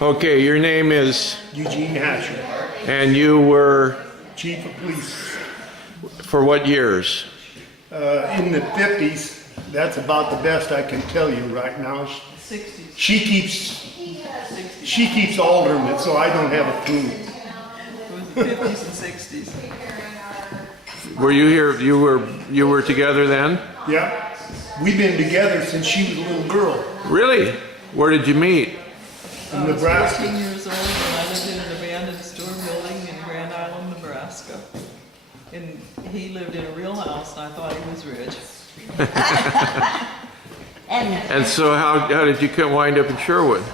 Okay, your name is, Eugene Hatcher, and you were, Chief of Police. for what years? In the 50s, that's about the best I can tell you right now. 60s. She keeps alternates, so I don't have a clue. It was the 50s and 60s. Were you here, you were together then? Yeah, we've been together since she was a little girl Really? Where did you meet? in I was Nebraska. 14 years old and I lived in an abandoned store building in Grand Island, Nebraska. And he lived in a real house and I thought he was rich. And so how did you wind up in Sherwood?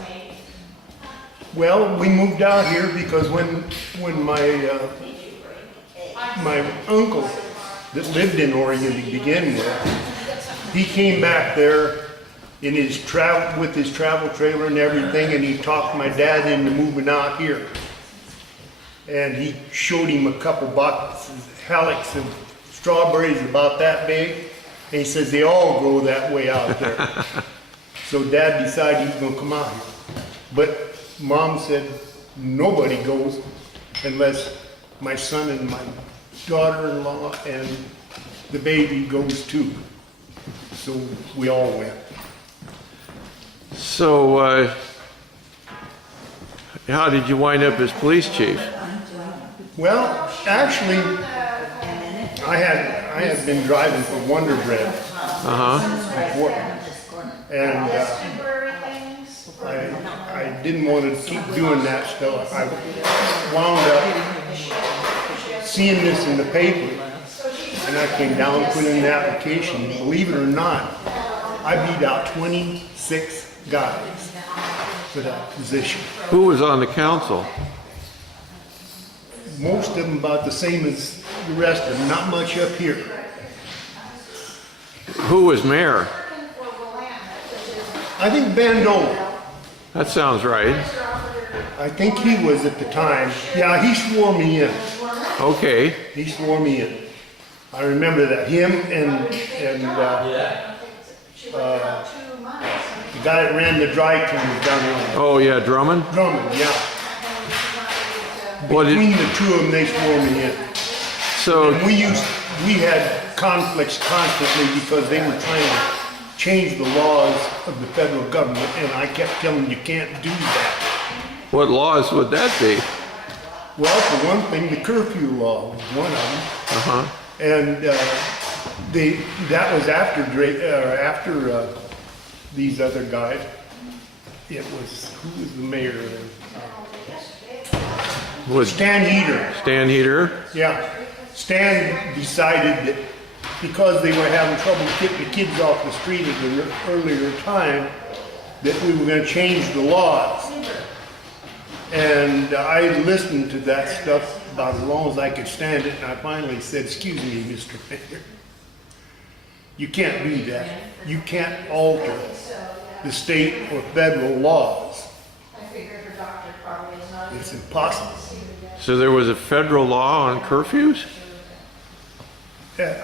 Well, we moved out here because when my uncle that lived in Oregon to begin with, he came back there in his with his travel trailer and everything, and he talked my dad into moving out here. And he showed him a couple boxes, hallux of strawberries about that big, and he says they all grow that way out there. So Dad decided he was going to come out here. But Mom said nobody goes unless my son and my daughter-in-law and the baby goes too. So we all went. So, how did you wind up as police chief? Well, actually, I had been driving for Wonder Bread before, and I didn't want to keep doing that stuff. I wound up seeing this in the paper, and I came down, put in an application. Believe it or not, I beat out 26 guys for that position. Who was on the council? Most of them about the same as the rest of them, not much up here. Who was mayor? I think Bandola, That sounds right. I think he was at the time. Yeah, he swore me in. Okay. He swore me in. I remember that. Him and the guy that ran the dry cleaners down there. Oh yeah, Drummond? Drummond, yeah. What Between did, the two of them, they swore me in. so, And we had conflicts constantly because they were trying to change the laws of the federal government, and I kept telling them you can't do that. what laws would that be? Well, for one thing, the curfew law was one of them. Uh-huh. And that was after these other guys. It was, who was the mayor then? Was Stan Heater. Stan Heater? Yeah. Stan decided that because they were having trouble getting the kids off the street at an earlier time, that we were going to change the laws. And I listened to that stuff about as long as I could stand it, and I finally said, "Excuse me, Mr. Mayor, you can't do that. You can't alter the state or federal laws. It's impossible." So there was a federal law on curfews?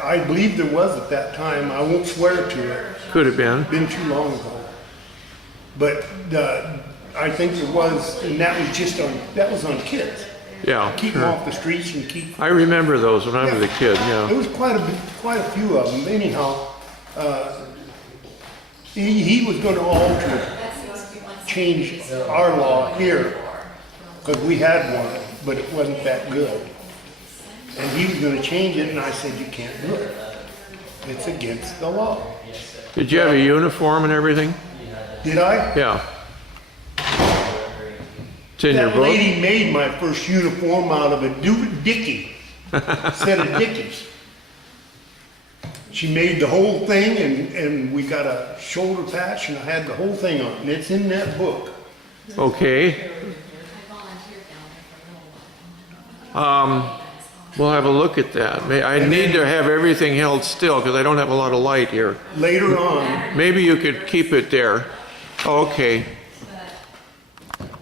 I believe there was at that time. I won't swear to it. Could have been. Been too long ago. But I think there was, and that was on kids. Yeah, Keep them sure. off the streets and keep. I remember those when I was a kid, There yeah. was quite a few of them. Anyhow, he was going to change our law here because we had one, but it wasn't that good. And he was going to change it, and I said, "You can't do it. It's against the law." Did you have a uniform and everything? Did I? Yeah. It's in your That book? lady made my first uniform out of a dickie, set of dickies. She made the whole thing, and we got a shoulder patch, and I had the whole thing on, and it's in that book. Okay. We'll have a look at that. I need to have everything held still because I don't have a lot of light here. Later on, Maybe you could keep it there. Okay.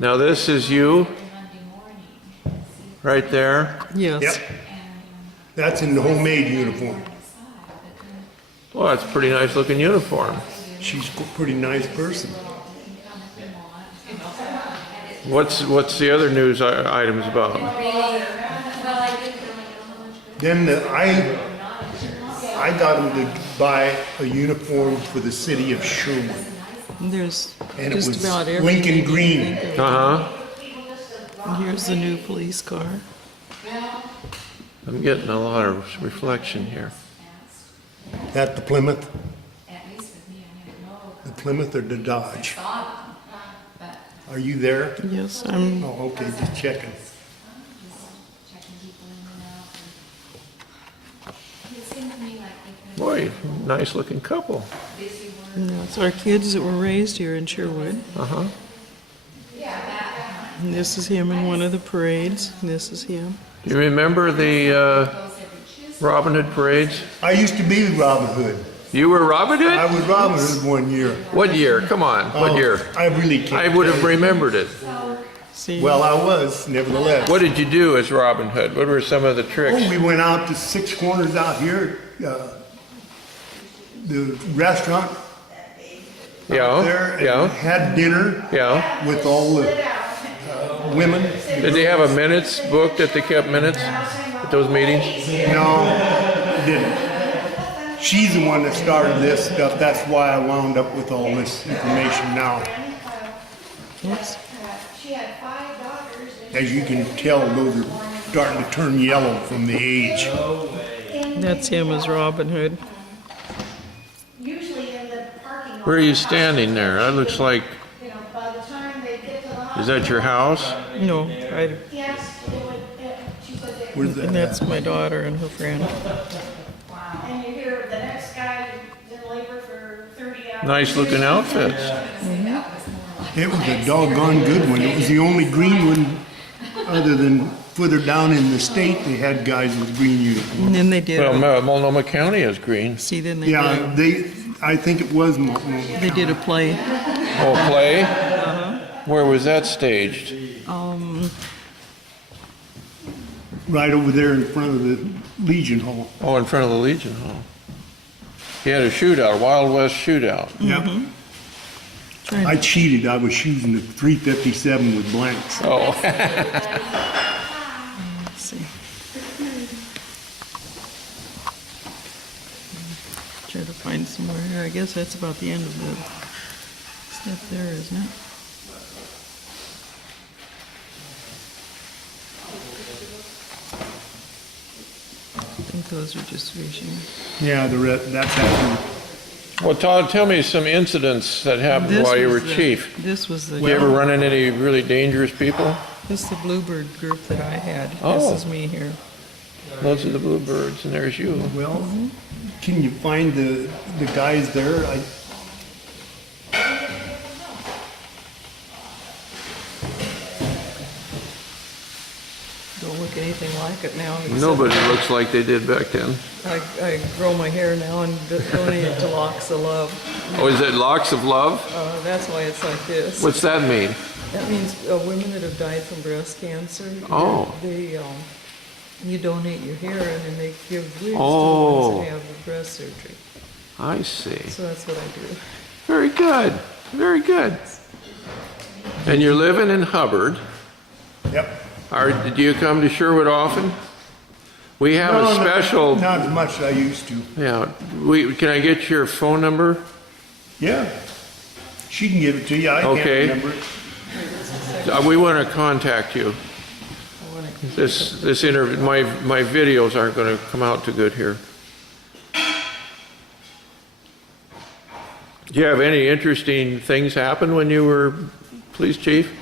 Now this is you, right there. Yes. yep, that's in the homemade uniform. Well, that's a pretty nice looking uniform. She's a pretty nice person. What's the other news items about? Then I got him to buy a uniform for the city of Sherwood. There's And it just was about everything. Lincoln you can Green. think of. Uh-huh. And here's the new police car. I'm getting a lot of reflection here. That the Plymouth? The Plymouth or the Dodge? Are you there? Yes, I'm. Oh, okay, just checking. Boy, nice looking couple. And that's our kids that were raised here in Sherwood. Uh-huh. And this is him in one of the parades. And this is him. Do you remember the Robin Hood parades? I used to be Robin Hood. You were Robin I Hood? was Robin Hood one year. What year? Come on, what Oh, year? I really can't. I would have remembered it. See, Well, I was, nevertheless. What did you do as Robin Hood? What were some of the tricks? Oh, we went out to Six Corners out here, the restaurant Yeah, there, and yeah, had dinner yeah. with all the women. Did they have a minutes book that they kept minutes at those meetings? No, didn't. She's the one that started this stuff. That's why I wound up with all this information now. oops. She had 5 daughters. As you can tell, those are starting to turn yellow from the age. That's him as Robin Hood. Usually in the parking lot. Where are you standing there? That looks like, You know, by the time they get to the hospital. is that your house? No, Yes, it would, she said they. Where's and that? that's my daughter and her friend. And you hear the next guy is in labor for 30 hours. Nice looking outfits. It was a doggone good one. It was the only green one, other than further down in the state, they had guys with green uniforms. And then they did. Well, Multnomah County is green. See, then they Yeah, I think it was Multnomah. they did a play. Oh, play? Where was that staged? Right over there in front of the Legion Hall. Oh, in front of the Legion Hall. He had a shootout, a Wild West shootout. Yep. I cheated. I was shooting the 357 with blanks. Oh, Let's see. Try to find some more here. I guess that's about the end of the stuff there, isn't it? I think those are just fishing. Yeah, that's happening. well, Todd, tell me some incidents that happened This while you were was the- chief. This was the. Did you ever run into any really dangerous people? This is the Bluebird group that I had. Oh. This is me here. Those are the bluebirds, and there's you. Well, can you find the guys there? Don't look anything like it now. except Nobody looks like they did back then. I grow my hair now and donate it to Locks of Love. Oh, is it Locks of Love? That's why it's like this. What's that mean? That means women that have died from breast cancer. Oh. They, you donate your hair and then they give wigs Oh. to the ones that have the breast surgery. I see. So that's what I do. Very good. Very good. And you're living in Hubbard. Yep. Do you come to Sherwood often? We have a special. Not as much as I used to. Yeah. Can I get your phone number? Yeah. She can give it to you. I Okay. can't remember it. We want to contact you. This interview, my videos aren't going to come out too good here. Do you have any interesting things happen when you were police chief?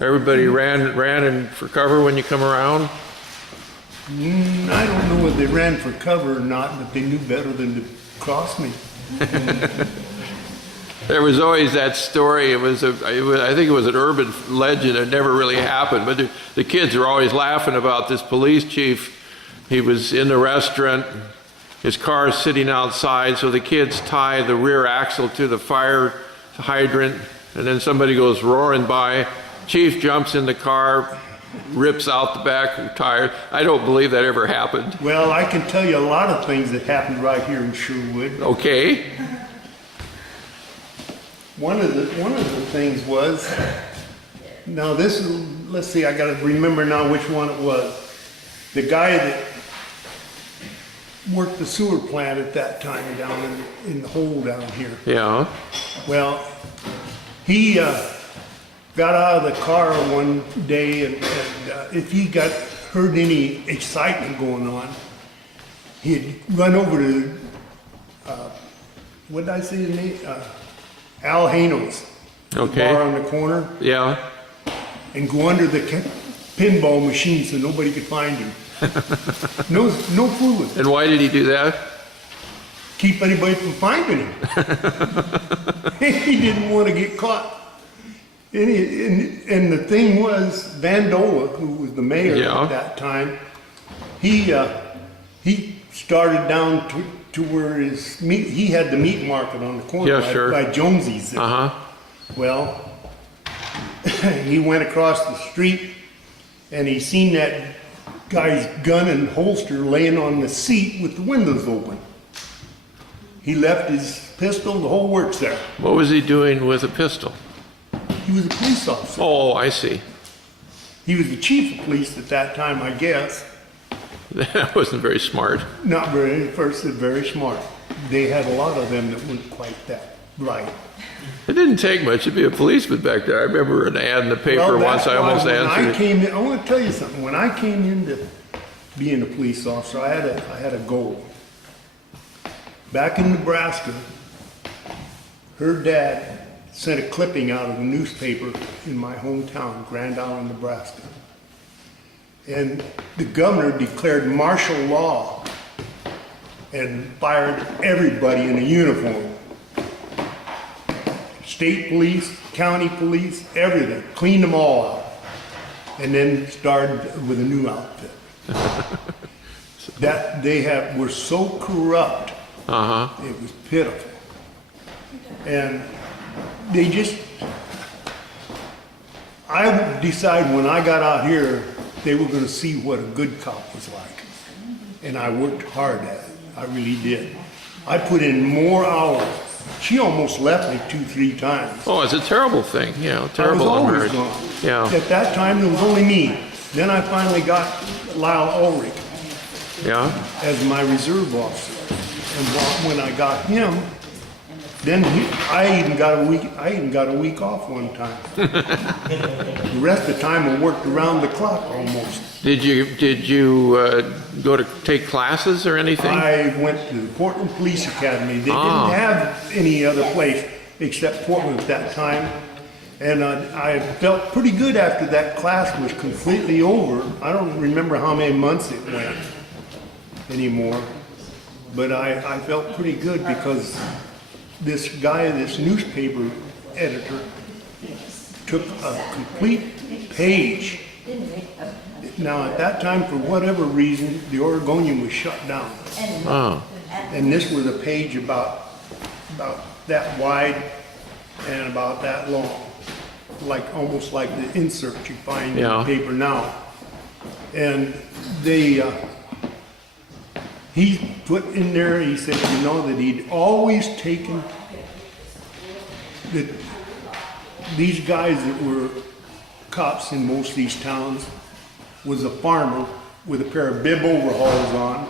Everybody ran in for cover when you come around? I don't know whether they ran for cover or not, but they knew better than to cross me. There was always that story. I think it was an urban legend. It never really happened, but the kids were always laughing about this police chief. He was in the restaurant. His car is sitting outside, so the kids tie the rear axle to the fire hydrant, and then somebody goes roaring by. Chief jumps in the car, rips out the back tire. I don't believe that ever happened. Well, I can tell you a lot of things that happened right here in Sherwood. Okay. One of the things was Now this is, let's see, I gotta remember now which one it was. The guy that worked the sewer plant at that time down in the hole down here. Yeah, Well, he got out of the car one day and if he heard any excitement going on, he'd run over to, what did I say his name? Al Hano's. Okay. Bar on the corner, yeah. and go under the pinball machine so nobody could find him. No fooling. And why did he do that? Keep anybody from finding him. He didn't want to get caught. And the thing was, Vandola, who was the mayor Yeah. at that time, he started down to where he had the meat market on the corner Yeah, sure. by Jonesy's. Uh-huh. Well, he went across the street and he seen that guy's gun and holster laying on the seat with the windows open. He left his pistol, the whole works there. What was he doing with a pistol? He was a police officer. Oh, I see. He was the chief of police at that time, I guess. That wasn't very smart. Not very, first, very smart. They had a lot of them that weren't quite that bright. It didn't take much to be a policeman back there. I remember an ad in the paper Well, once. that's I almost why when answered it. I want to tell you something. When I came into being a police officer, I had a goal. Back in Nebraska, her dad sent a clipping out of a newspaper in my hometown, Grand Island, Nebraska. And the governor declared martial law and fired everybody in a uniform. State police, county police, everything, cleaned them all out. And then started with a new outfit. That were so corrupt, Uh-huh. it was pitiful. And they just, I decided when I got out here, they were gonna see what a good cop was like. And I worked hard at it, I really did. I put in more hours. She almost left me 2-3 times. Oh, it's a terrible thing. Yeah, I was terrible in always marriage. gone. Yeah, At that time, there was only me. Then I finally got Lyle Ulrich yeah. as my reserve officer. And when I got him, then I even got a week off one time. The rest of the time I worked around the clock almost. Did you go to take classes or anything? I went to the Portland Police Academy. They Ah. didn't have any other place except Portland at that time. And I felt pretty good after that class was completely over. I don't remember how many months it went anymore. But I felt pretty good because this guy, this newspaper editor, took a complete page. Now, at that time, for whatever reason, the Oregonian was shut down. Oh, And this was a page about that wide and about that long. Almost like the insert you find in Yeah. the paper now. And he put in there, he said, that he'd always taken that these guys that were cops in most of these towns was a farmer with a pair of bib overalls on,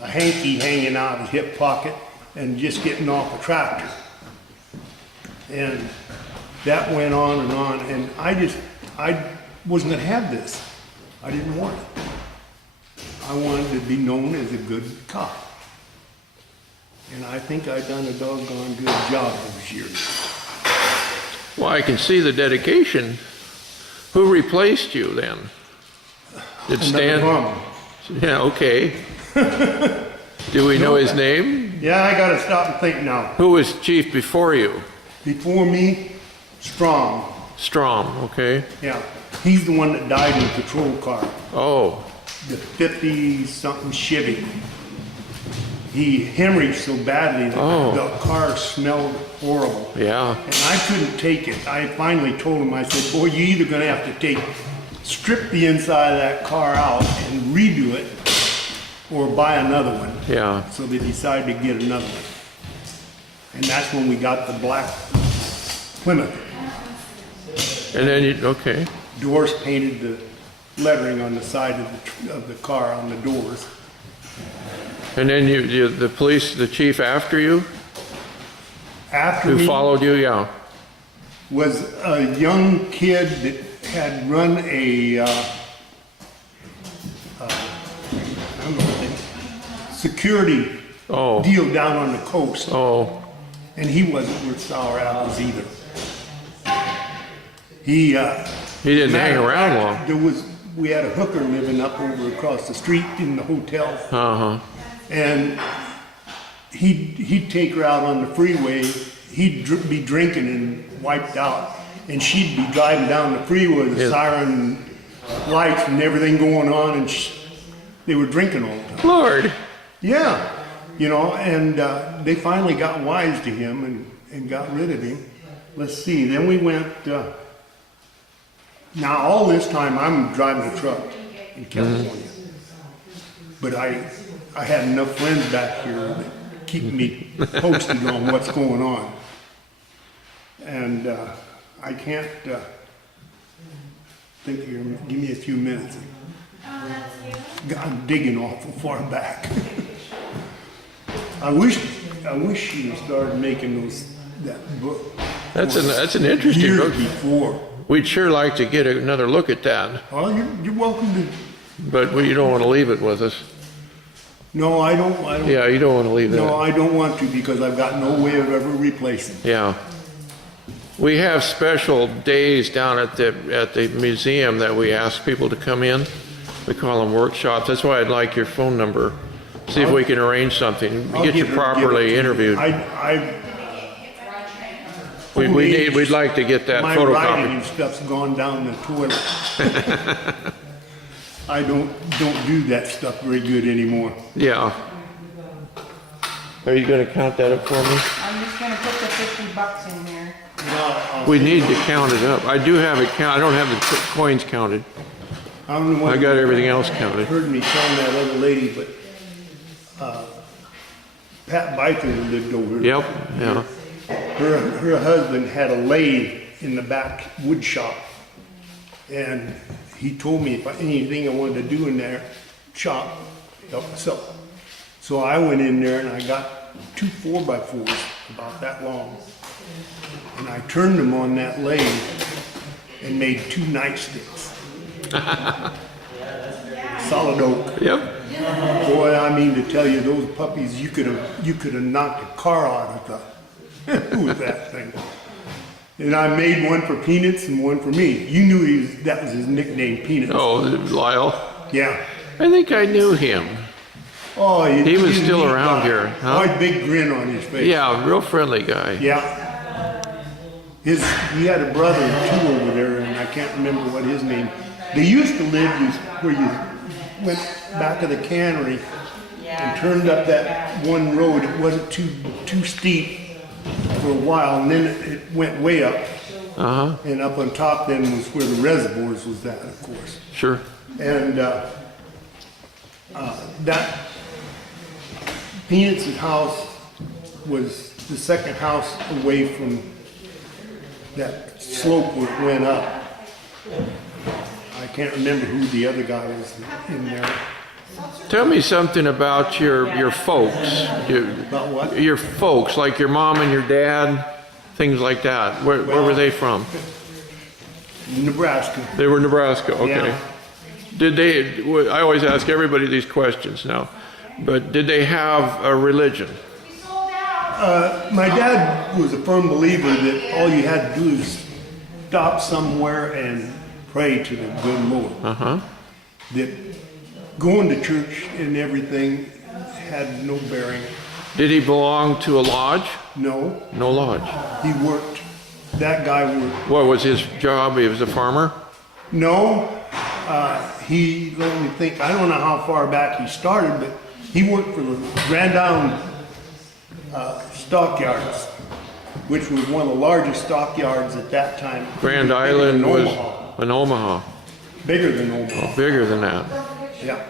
a hanky hanging out of his hip pocket, and just getting off a tractor. And that went on, and I wasn't gonna have this. I didn't want it. I wanted to be known as a good cop. And I think I've done a doggone good job those years. well, I can see the dedication. Who replaced you then? Did Stan? Another bum. Yeah, okay. Do we know his name? Yeah, I gotta stop and think now. Who was chief before you? Before me, Strong. Strom, okay. Yeah, he's the one that died in the patrol car, Oh, the 50-something Chevy. He hemorrhaged so badly that Oh. the car smelled horrible. yeah. And I couldn't take it. I finally told him, I said, boy, you're either gonna have to strip the inside of that car out and redo it, or buy another one. Yeah. So they decided to get another one. And that's when we got the black Plymouth. And then you, okay. Doors painted the lettering on the side of the car on the doors. And then the police, the chief after you, After who me followed you, yeah. was a young kid that had run a, I don't know, security Oh, deal down on the coast, oh, and he wasn't worth sour apples either. He he didn't hang around long. We had a hooker living up over across the street in the hotel, Uh-huh. and he'd take her out on the freeway. He'd be drinking and wiped out, and she'd be driving down the freeway with the Yeah. siren lights and everything going on, and they were drinking all the time. Lord. Yeah, you know, and they finally got wise to him and got rid of him. Let's see, then we went, now all this time I'm driving a truck in California. But I had enough friends back here that keep me posted on what's going on. And I can't think here, give me a few minutes. I'm digging awful far back. I wish you started making that book. That's an interesting years book. before. We'd sure like to get another look at that, Well, you're welcome to. but you don't want to leave it with us. No, I don't. Yeah, you don't want to leave No, that. I don't want to because I've got no way of ever replacing. Yeah. We have special days down at the museum that we ask people to come in. We call them workshops. That's why I'd like your phone number. See if we can arrange something, I'll get you give it to properly you. interviewed. We'd like to get that My writing photocopy. and stuff's gone down the toilet. I don't do that stuff very good anymore. Yeah. Are you going to count that up for me? I'm just gonna put the $50 in there. We need to count it up. I do have it count. I don't have the coins counted. I don't know what. I got everything else counted. Heard me telling that other lady, but Pat Byker lived over there. Yep. Yeah. Her husband had a lathe in the back wood shop, and he told me if anything I wanted to do in there shop, help myself. So I went in there and I got 2 4x4s about that long, and I turned them on that lathe and made 2 nightsticks. Solid oak. Yep. Boy, I mean to tell you, those puppies, you could have knocked a car out of the with that thing. And I made one for Peanuts and one for me. You knew that was his nickname, Peanuts. Oh, Lyle. Yeah. I think I knew him. Oh, He was he's a still neat around guy. here, huh? Oh, a big grin on his face. Yeah, real friendly guy. Yeah. He had a brother too over there, and I can't remember what his name. They used to live where you went back of the cannery and turned up that one road. It wasn't too steep for a while, and then it went way up. Uh-huh. And up on top then was where the reservoirs was at, of course. Sure. And that Peanuts' house was the second house away from that slope where it went up. I can't remember who the other guy was in there. Tell me something about your folks. About what? Your folks, like your mom and your dad, things like that. Where were they from? Nebraska. They were Nebraska. Okay. Yeah. Did they? I always ask everybody these questions now, but did they have a religion? My dad was a firm believer that all you had to do is stop somewhere and pray to the good Lord. Uh-huh. That going to church and everything had no bearing. Did he belong to a lodge? No, No lodge. he worked. That guy worked. What was his job? He was a farmer? No, let me think, I don't know how far back he started, but he worked for the Grand Island Stockyards, which was one of the largest stockyards at that time. Grand Bigger Island than was Omaha. in Omaha. Bigger than Omaha, Bigger than that. yeah.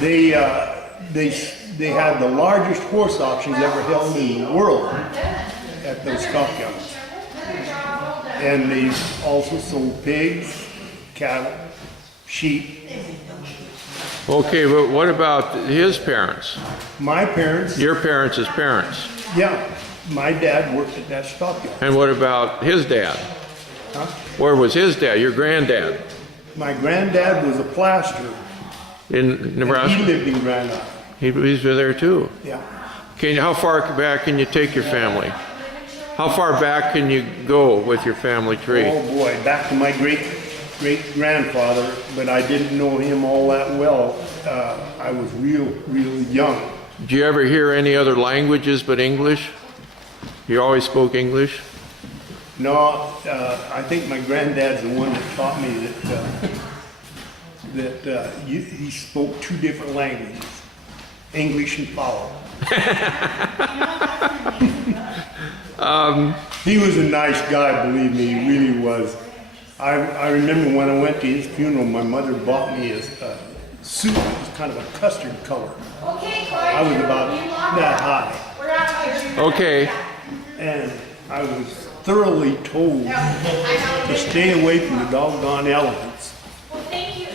They had the largest horse auctions ever held in the world at those stockyards. And they also sold pigs, cattle, sheep. Okay, but what about his parents? My parents, Your parents' parents? yeah, my dad worked at that stockyard. And what about his dad? Huh? Where was his dad, your granddad? My granddad was a plasterer. In And Nebraska? he lived in Grand Island. He's there too. Yeah. How far back can you take your family? How far back can you go with your family tree? Oh boy, back to my great grandfather, but I didn't know him all that well. I was real young. Did you ever hear any other languages but English? You always spoke English? No, I think my granddad's the one that taught me that he spoke 2 different languages, English and follow. He was a nice guy, believe me, he really was. I remember when I went to his funeral, my mother bought me a suit that was kind of a custard color. Okay, Clyde. I was about that high, We're out here. Okay. and I was thoroughly told to stay away from the doggone elephants. Well, thank you.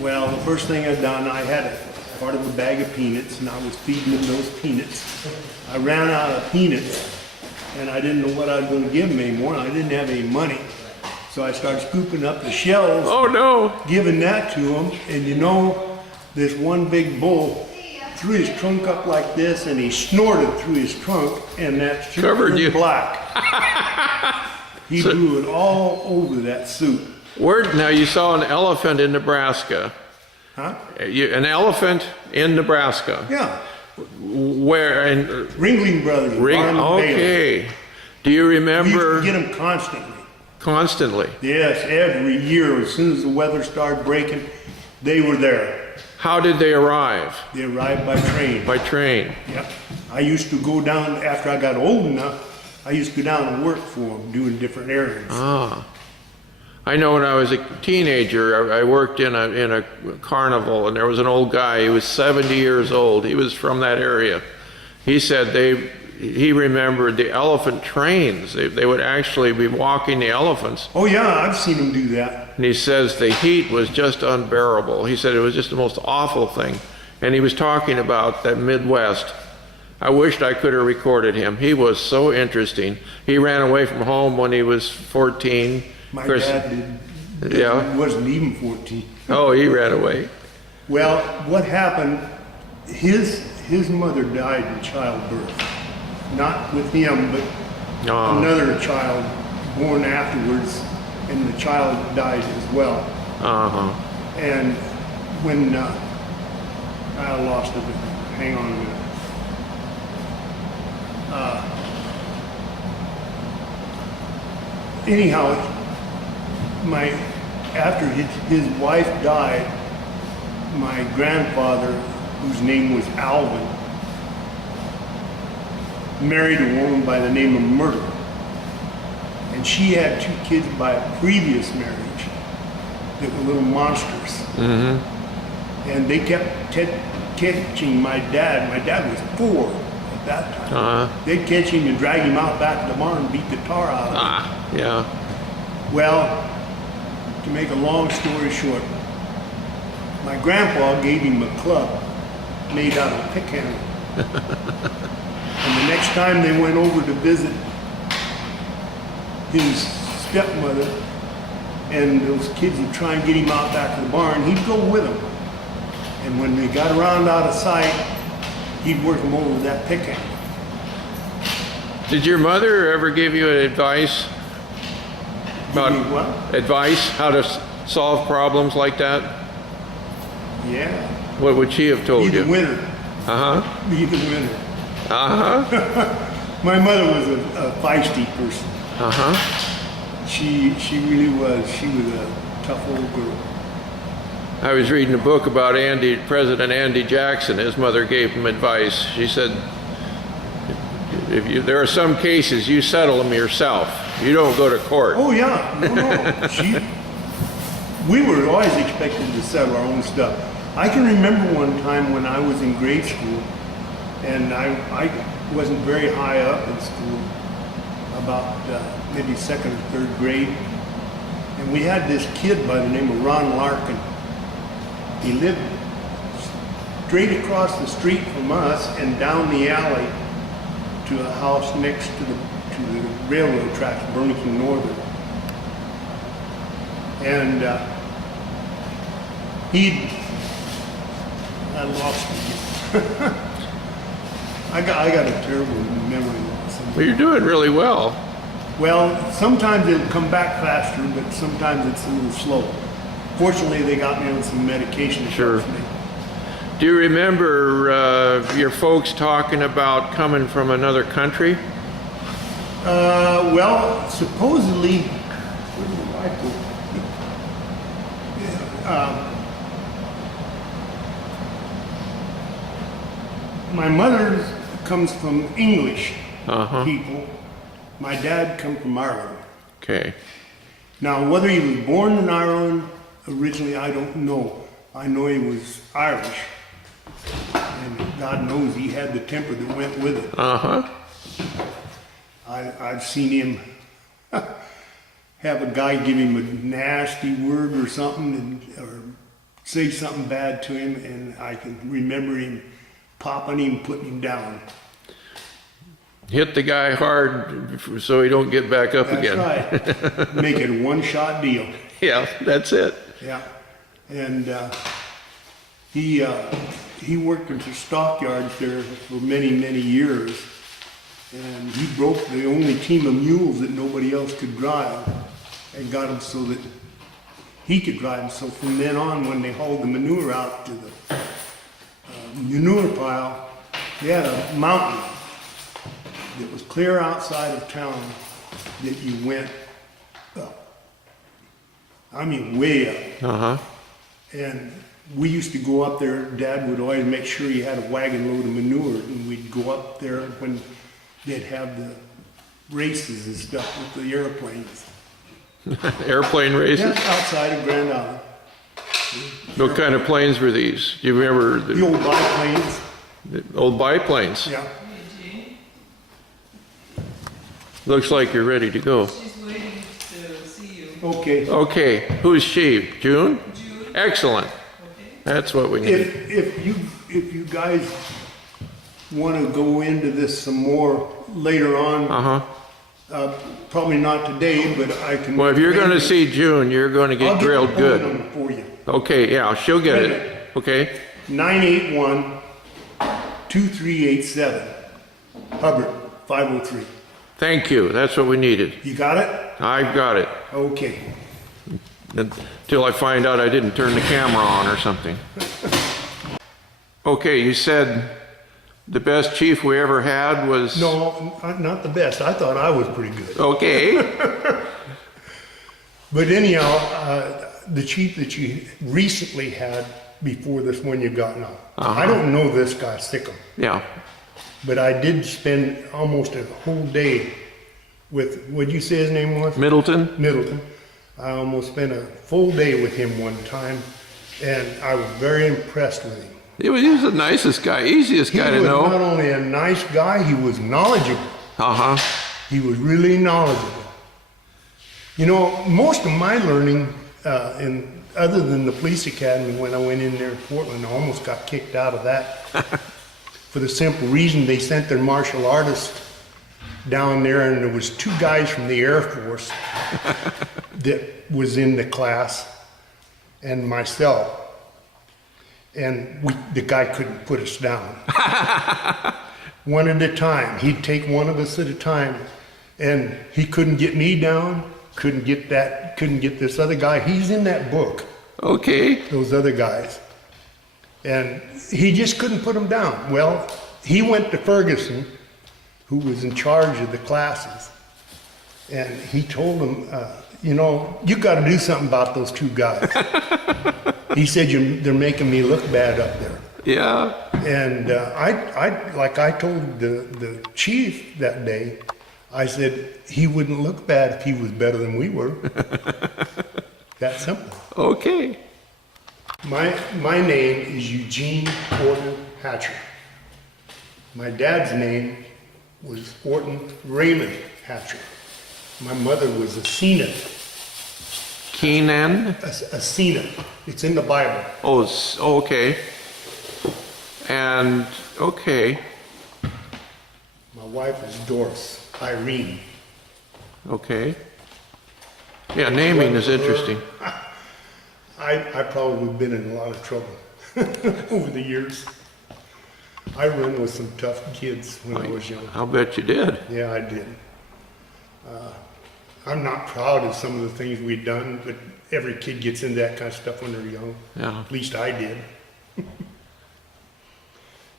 Well, the first thing I done, I had a part of a bag of peanuts, and I was feeding them those peanuts. I ran out of peanuts, and I didn't know what I was going to give them anymore, and I didn't have any money. So I started scooping up the shells, Oh no. giving that to them, and you know, this one big bull threw his trunk up like this, and he snorted through his trunk, and that suit Covered turned you. black. He blew it all over that suit. Now you saw an elephant in Nebraska. Huh? An elephant in Nebraska. Yeah. Where? And Ringling Brothers. Barnum and Bailey. okay. Do you We used remember? to get them constantly. Constantly. Yes, every year, as soon as the weather started breaking, they were there. How did they arrive? They arrived by train. By train. Yep. I used to go down, after I got old enough, I used to go down and work for them, doing different errands. Ah. I know when I was a teenager, I worked in a carnival, and there was an old guy. He was 70 years old. He was from that area. He said he remembered the elephant trains. They would actually be walking the elephants. Oh yeah, I've seen them do that. And he says the heat was just unbearable. He said it was just the most awful thing. And he was talking about that Midwest. I wished I could have recorded him. He was so interesting. He ran away from home when he was 14. My Of course- dad did. Yeah. Wasn't even 14. Oh, he ran away. Well, what happened, his mother died in childbirth. Not with him, but Oh. another child born afterwards, and the child died as well. Uh-huh. And when, I lost it, hang on a minute. Anyhow, after his wife died, my grandfather, whose name was Alvin, married a woman by the name of Myrtle. And she had 2 kids by a previous marriage that were little monsters. Mm-hmm. And they kept catching my dad. My dad was 4 at that time. Uh-huh. They'd catch him and drag him out back to the barn and beat the tar out of him. Ah, yeah. Well, to make a long story short, my grandpa gave him a club made out of pick handle. And the next time they went over to visit his stepmother, and those kids would try and get him out back to the barn, he'd go with them. And when they got around out of sight, he'd work them over with that pick handle. Did your mother ever give you advice about Give me what? advice how to solve problems like that? Yeah. What would she have told Be the you? winner. Uh-huh. Be the winner. Uh-huh. My mother was a feisty person. Uh-huh. She really was. She was a tough old girl. I was reading a book about President Andy Jackson. His mother gave him advice. She said, there are some cases you settle them yourself. You don't go to court. Oh yeah, no. We were always expected to settle our own stuff. I can remember one time when I was in grade school, and I wasn't very high up in school. about maybe second or third grade. And we had this kid by the name of Ron Larkin. He lived straight across the street from us and down the alley to a house next to the railroad tracks, Burlington Northern. And I lost him. I got a terrible memory loss. Well, you're doing really well. Well, sometimes it'll come back faster, but sometimes it's a little slow. Fortunately, they got me on some medication that Sure. helps me. Do you remember your folks talking about coming from another country? Well, supposedly, where did my wife go? My mother comes from English people. My dad come from Ireland. Okay. Now, whether he was born in Ireland originally, I don't know. I know he was Irish. And God knows he had the temper that went with it. I've seen him have a guy give him a nasty word or something, or say something bad to him, and I can remember him popping him, putting him down. Hit the guy hard so he don't get back up again. That's right. Make it a one-shot deal. Yeah, that's it. Yeah. And he worked in the stockyards there for many, many years. And he broke the only team of mules that nobody else could drive and got them so that he could drive them. So from then on, when they hauled the manure out to the manure pile, they had a mountain that was clear outside of town that you went up. I mean, way up. And we used to go up there. Dad would always make sure he had a wagon load of manure, and we'd go up there when they'd have the races and stuff with the airplanes. Airplane races? Yeah, outside of Grand Island. What kind of planes were these? Do you remember The old biplanes. the old biplanes? Yeah. Looks like you're ready to go. She's waiting to see you. Okay. Okay, who's she? June? June. Excellent. That's what we need. If you guys want to go into this some more later on, probably not today, but I can. Well, if you're going to see June, you're going to get grilled I'll good. get the phone number for you. Okay, yeah, she'll get Wait a it. Okay? 981-2387. Hubbard, 503. Thank you. That's what we needed. You got it? I've got it. Okay. Until I find out I didn't turn the camera on or something. Okay, you said the best chief we ever had was... No, not the best. I thought I was pretty good. Okay. But anyhow, the chief that you recently had before this one you got now, I don't know this guy, Sickum, Yeah. but I did spend almost a whole day with, what'd you say his name was? Middleton? Middleton. I almost spent a full day with him one time, and I was very impressed with him. He was the nicest guy, easiest guy to He was not know. only a nice guy, he was knowledgeable. He was really knowledgeable. You know, most of my learning, other than the police academy when I went in there in Portland, I almost got kicked out of that. For the simple reason they sent their martial artists down there, and there was 2 guys from the Air Force that was in the class, and myself. And the guy couldn't put us down. One at a time. He'd take one of us at a time, and he couldn't get me down, couldn't get this other guy. He's in that book, Okay. those other guys. And he just couldn't put them down. Well, he went to Ferguson, who was in charge of the classes, and he told them, you know, you got to do something about those 2 guys. He said, they're making me look bad up there. Yeah. And I told the chief that day, I said, he wouldn't look bad if he was better than we were. That simple. Okay. My name is Eugene Orton Hatcher. My dad's name was Orton Raymond Hatcher. My mother was a Cena. Keenan? A Cena. It's in the Bible. Oh, okay. And, okay, My wife is Doris, Irene. okay. Yeah, naming is interesting. I probably have been in a lot of trouble over the years. I run with some tough kids when I was young. I'll bet you did. Yeah, I did. I'm not proud of some of the things we've done, but every kid gets into that kind of stuff when they're young. Yeah. At least I did.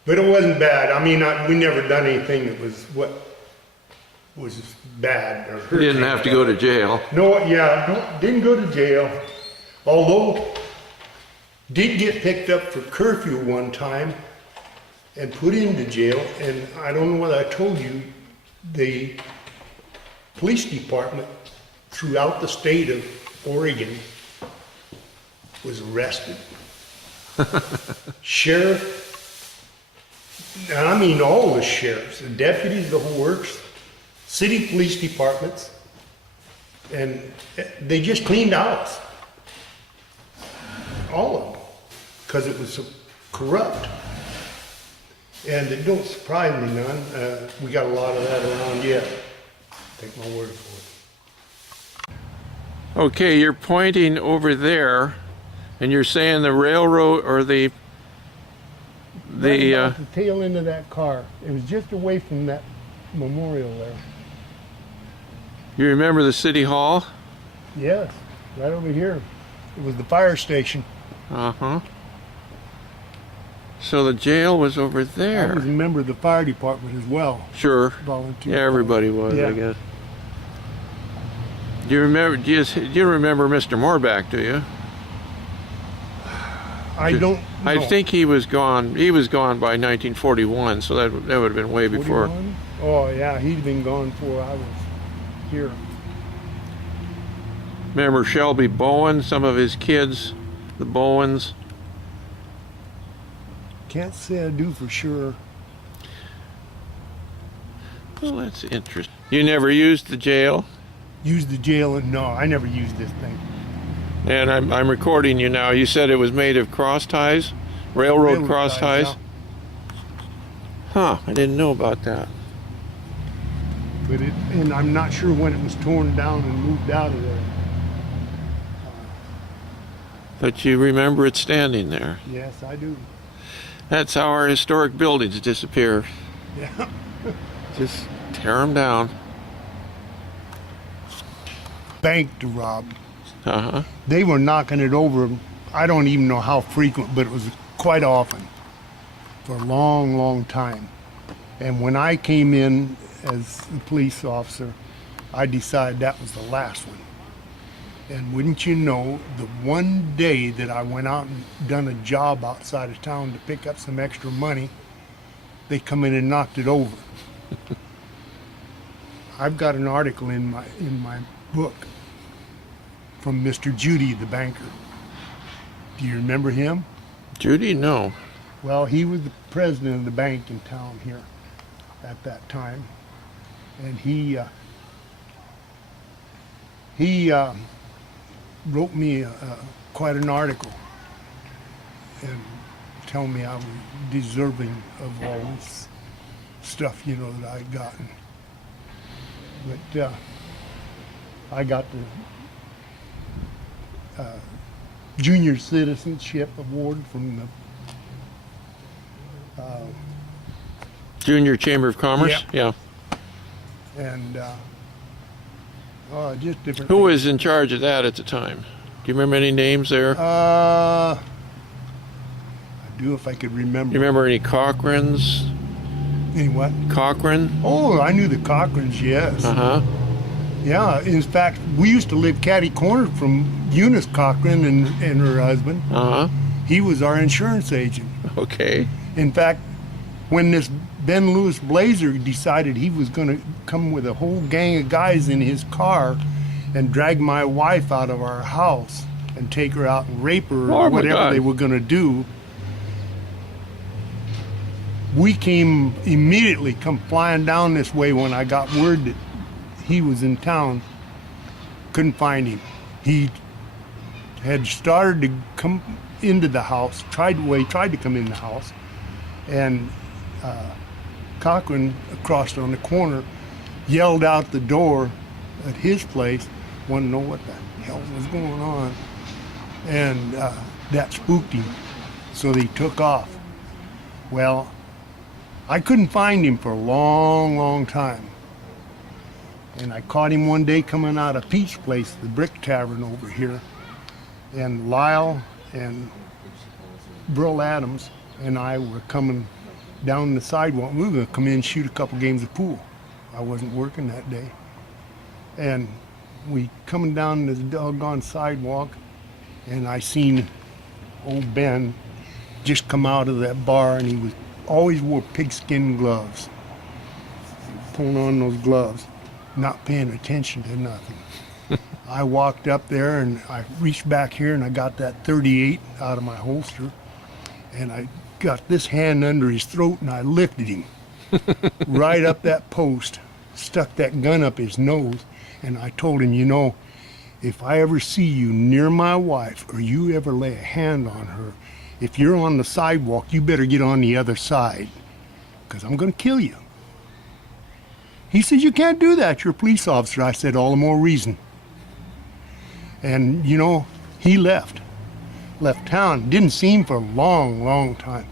But it wasn't bad. I mean, we never done anything that was bad or You hurt. didn't have to go to jail. No, didn't go to jail. Although, did get picked up for curfew one time and put into jail. And I don't know whether I told you, the police department throughout the state of Oregon was arrested. Sheriff, and I mean all the sheriffs, the deputies, the whole works, city police departments, and they just cleaned house. All of them, because it was so corrupt. And it don't surprise me none. We got a lot of that around yet. Take my word for it. Okay, you're pointing over there, and you're saying the railroad or the Right about the tail end of that car. It was just away from that memorial there. you remember the city hall? Yes, right over here. It was the fire station. Uh-huh. So the jail was over I was a there. member of the fire department as well. Sure. Volunteer. Yeah, everybody was, Yeah. I guess. Do you remember Mr. Moorback, do you? I don't know. I think he was gone. He was gone by 1941, so that would have been way before. 41? Oh yeah, he'd been gone before I was here. Remember Shelby Bowen, some of his kids, the Bowens? Can't say I do for sure. Well, that's interesting. You never used the jail? Used the jail and no, I never used this thing. And I'm recording you now. You said it was made of cross ties? Railroad cross ties? Huh, I didn't know about that. But and I'm not sure when it was torn down and moved out of there. But you remember it standing there. Yes, I do. That's how our historic buildings disappear. Yeah. Just tear them down. Bank to rob. Uh-huh. They were knocking it over. I don't even know how frequent, but it was quite often for a long, long time. And when I came in as a police officer, I decided that was the last one. And wouldn't you know, the one day that I went out and done a job outside of town to pick up some extra money, they come in and knocked it over. I've got an article in my book from Mr. Judy, the banker. Do you remember him? Judy, no. Well, he was the president of the bank in town here at that time. And he wrote me quite an article and telling me I was deserving of all this stuff, you know, that I'd gotten. But I got the Junior Citizenship Award from the Junior Chamber of Commerce? Yeah. and just different. Who was in charge of that at the time? Do you remember any names there? I do if I could remember. You remember any Cochrans? Any what? Cochran? Oh, I knew the Cochrans, yes. Uh-huh. Yeah, in fact, we used to live catty corner from Eunice Cochran and her husband. Uh-huh. He was our insurance agent. Okay. In fact, when this Ben Lewis Blazer decided he was going to come with a whole gang of guys in his car and drag my wife out of our house and take her out and rape her Oh, or my whatever God. they were going to do, we came immediately come flying down this way when I got word that he was in town. Couldn't find him. He had started to come into the house, tried to come in the house, and Cochran across on the corner yelled out the door at his place, wanted to know what the hell was going on, and that spooked him, so they took off. Well, I couldn't find him for a long time, and I caught him one day coming out of Pete's place, the Brick Tavern over here, and Lyle and Brill Adams and I were coming down the sidewalk. We were going to come in and shoot a couple games of pool. I wasn't working that day. And we coming down this doggone sidewalk, and I seen old Ben just come out of that bar, and he was always wore pigskin gloves. Pulling on those gloves, not paying attention to nothing. I walked up there and I reached back here and I got that 38 out of my holster, and I got this hand under his throat and I lifted him right up that post, stuck that gun up his nose, and I told him, you know, if I ever see you near my wife or you ever lay a hand on her, if you're on the sidewalk, you better get on the other side, because I'm going to kill you. He said, you can't do that, you're a police officer. I said, all the more reason. And, you know, he left town. Didn't see him for a long time.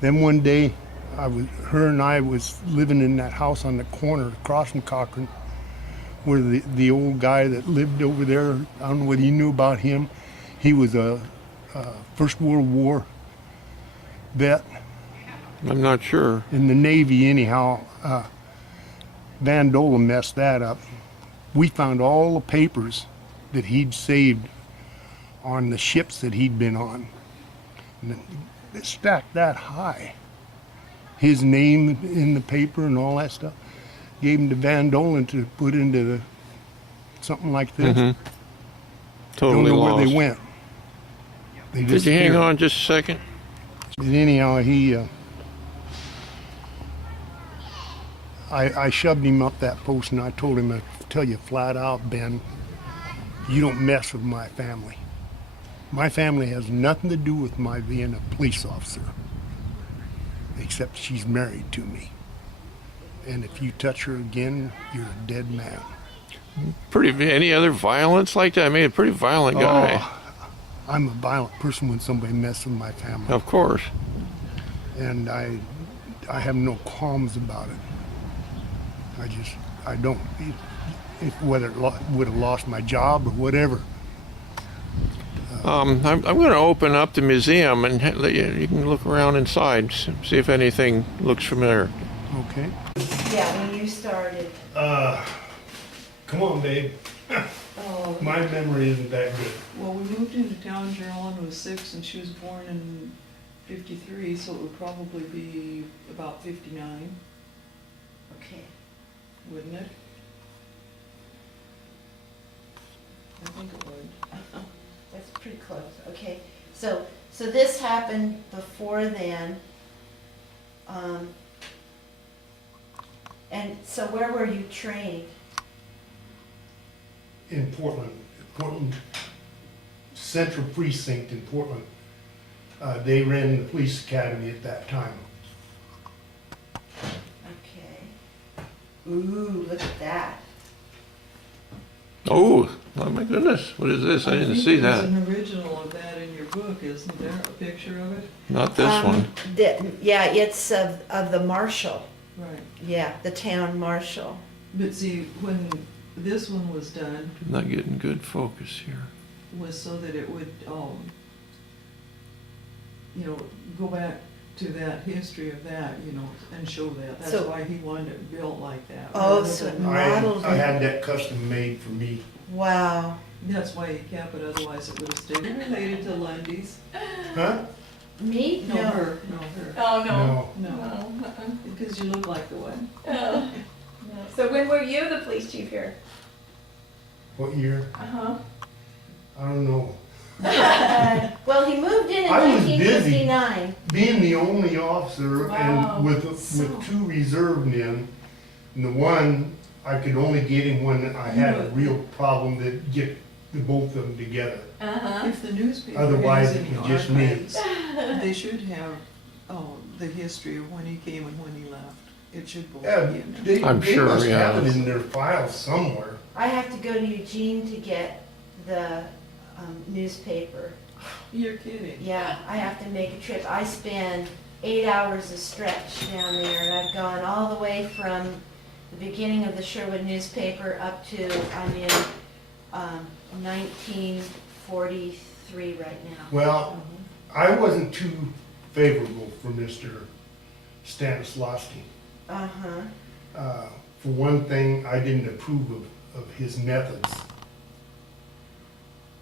Then one day, her and I was living in that house on the corner across from Cochran, where the old guy that lived over there, I don't know whether you knew about him. He was a First World War vet. I'm not sure. In the Navy anyhow. Van Dola messed that up. We found all the papers that he'd saved on the ships that he'd been on. And they stacked that high. His name in the paper and all that stuff. Gave him to Van Dolen to put into something like this. Totally Don't know lost. where they went. They Did you hang disappeared. on just a second? But anyhow, I shoved him up that post and I told him, I tell you flat out, Ben, you don't mess with my family. My family has nothing to do with my being a police officer, except she's married to me. And if you touch her again, you're a dead man. Any other violence like that? I mean, a pretty violent guy. Oh, I'm a violent person when somebody messes with my family. Of course. And I have no qualms about it. I don't. Whether it would have lost my job or whatever. I'm going to open up the museum and you can look around inside, see if anything looks familiar. Okay. Yeah, when you started. Come on, babe. Oh, My memory isn't that good. well, we moved into town, Geraldine was 6 and she was born in 53, so it would probably be about 59, Okay. wouldn't it? I think it would. That's pretty close. Okay. So this happened before then. And so where were you trained? In Portland Central Precinct in Portland. They ran the police academy at that time. Okay. Ooh, look at that. Oh my goodness, what is this? I didn't see that. There's an original of that in your book, isn't there? A picture of it? Not this one. Yeah, it's of the marshal. Right. Yeah, the town marshal. But see, when this one was done, Not getting good focus here. was so that it would, go back to that history of that, and show that. That's So- why he wanted it built like that. Oh, rather so than- Modeled I it. had that custom made for me. Wow. That's why he kept it, otherwise it would have stayed related to Lundy's. Huh? Me? No, her, no, her. Oh, no. No. No, because you look like the one. Oh. No. So when were you the police chief here? What year? Uh-huh. I don't know. Well, he moved in I was busy. 1959. Being the only officer Wow. and with two reserve men, and the one I could only get him when I had a real problem to get the both of them together. Uh-huh. If the newspaper Otherwise, has it any was just me. archives, they should have, the history of when he came and when he left. It should both Yeah, be in there. they, I'm they sure, must yeah. have it in their files somewhere. I have to go to Eugene to get the newspaper. You're kidding. Yeah, I have to make a trip. I spend 8 hours a stretch down there, and I've gone all the way from the beginning of the Sherwood newspaper up to, I'm in 1943 right now. Well, I wasn't too favorable for Mr. Stanislavski. Uh-huh. For one thing, I didn't approve of his methods.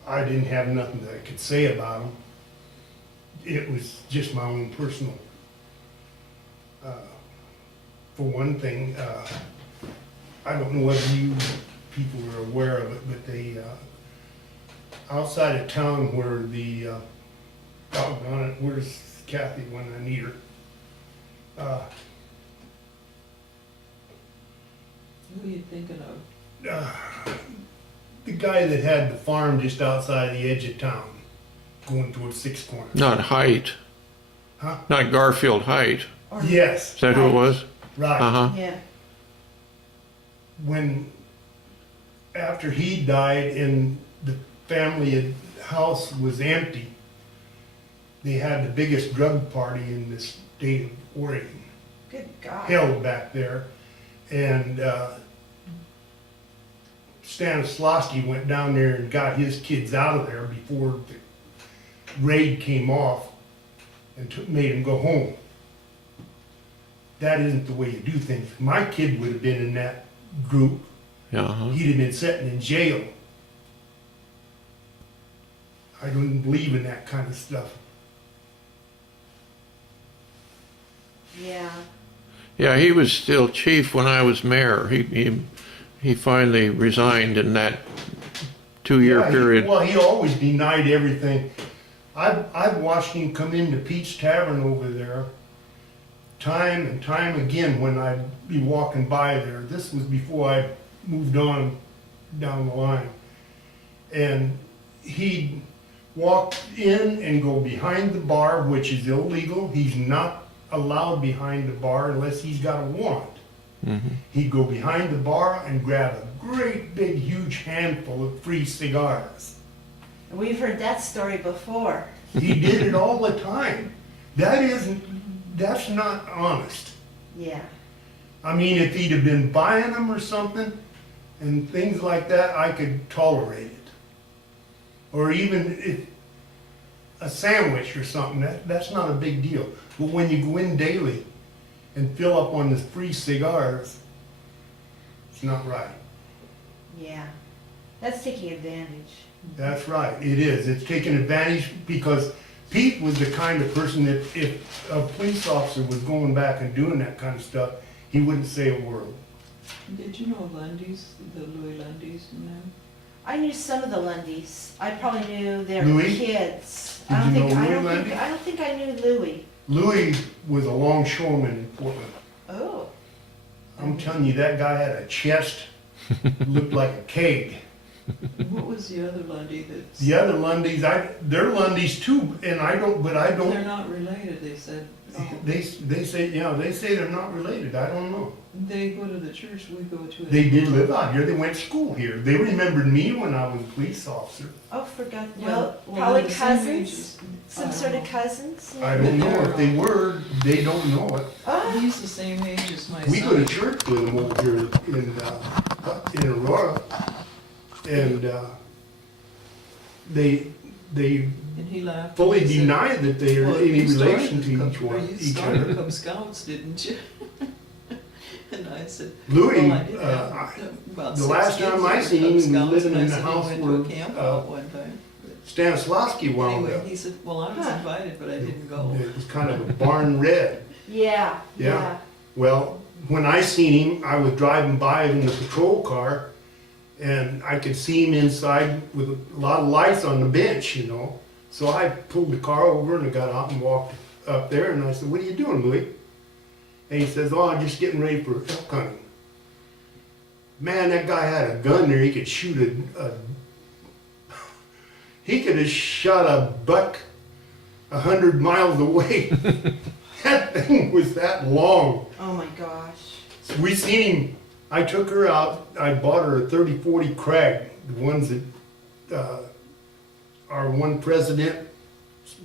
I didn't have nothing that I could say about him. It was just my own personal. For one thing, I don't know whether you people are aware of it, but they, outside of town where the, doggone it, where's Kathy when I need her? Who are you thinking of? The guy that had the farm just outside the edge of town, going towards Six Corners. Not Height. Huh? Not Garfield Height. Or- Yes, Is that who it was? right. Uh-huh. Yeah. When, after he died and the family house was empty, they had the biggest drug party in the state of Oregon, Good God. held back there. And Stanislavski went down there and got his kids out of there before the raid came off and made them go home. That isn't the way you do things. My kid would have been in that group. Yeah, uh-huh. He'd have been sitting in jail. I don't believe in that kind of stuff. Yeah. Yeah, he was still chief when I was mayor. He finally resigned in that 2-year Yeah, period. Well, he always denied everything. I've watched him come into Pete's Tavern over there time and time again when I'd be walking by there. This was before I moved on down the line. And he'd walk in and go behind the bar, which is illegal. He's not allowed behind the bar unless he's got a warrant. He'd go behind the bar and grab a great big huge handful of free cigars. We've heard that story before. He did it all the time. That's not honest. Yeah. I mean, if he'd have been buying them or something and things like that, I could tolerate it. Or even if a sandwich or something, that's not a big deal. But when you go in daily and fill up on the free cigars, it's not right. Yeah. That's taking advantage. That's right, it is. It's taking advantage because Pete was the kind of person that if a police officer was going back and doing that kind of stuff, he wouldn't say a word. Did you know Lundy's, the Louis Lundy's and them? I knew some of the Lundys. I probably knew their Louis? kids. Did you know Louis Lundy? I don't think I knew Louis. Louis was a longshoreman in Portland. Oh. I'm telling you, that guy had a chest, looked like a keg. What was the other Lundy that's? The other Lundys, they're Lundys too, and They're don't, not related, they said. they say they're not related, I don't know. They go to the church we go to. They did live out here, they went to school here. They remembered me when I was a police officer. Oh, forgot. Yeah, Well, well, probably they're the same cousins. ages. Some sort of cousins. I don't know if they were, they don't know it. Oh. He's the same age as my son. We go to church with them over here in Aurora, and they And he laughed. fully and he said, deny that they are "Well, any you started relation to Cub- each well, one, you each started other. Cub Scouts, didn't you? And I said, Louis, well, I did have about the 6 last kids time that I were seen Cub him, he was Scouts, living and I in the said he house went where, to a camp out one time. Stanislavski wound Anyway, up. he said, well, I was Huh. invited, but I didn't go. It was kind of a barn red. Yeah. Yeah. Well, when I seen him, I was driving by in the patrol car, and I could see him inside with a lot of lights on the bench, you know. So I pulled the car over and I got out and walked up there, and I said, "What are you doing, Louis?" And he says, "Oh, I'm just getting ready for elk hunting." Man, that guy had a gun there. He could shoot he could have shot a buck 100 miles away. That thing was that long. Oh my gosh. We seen him. I took her out. I bought her a 30-40 Krag, the ones that our one president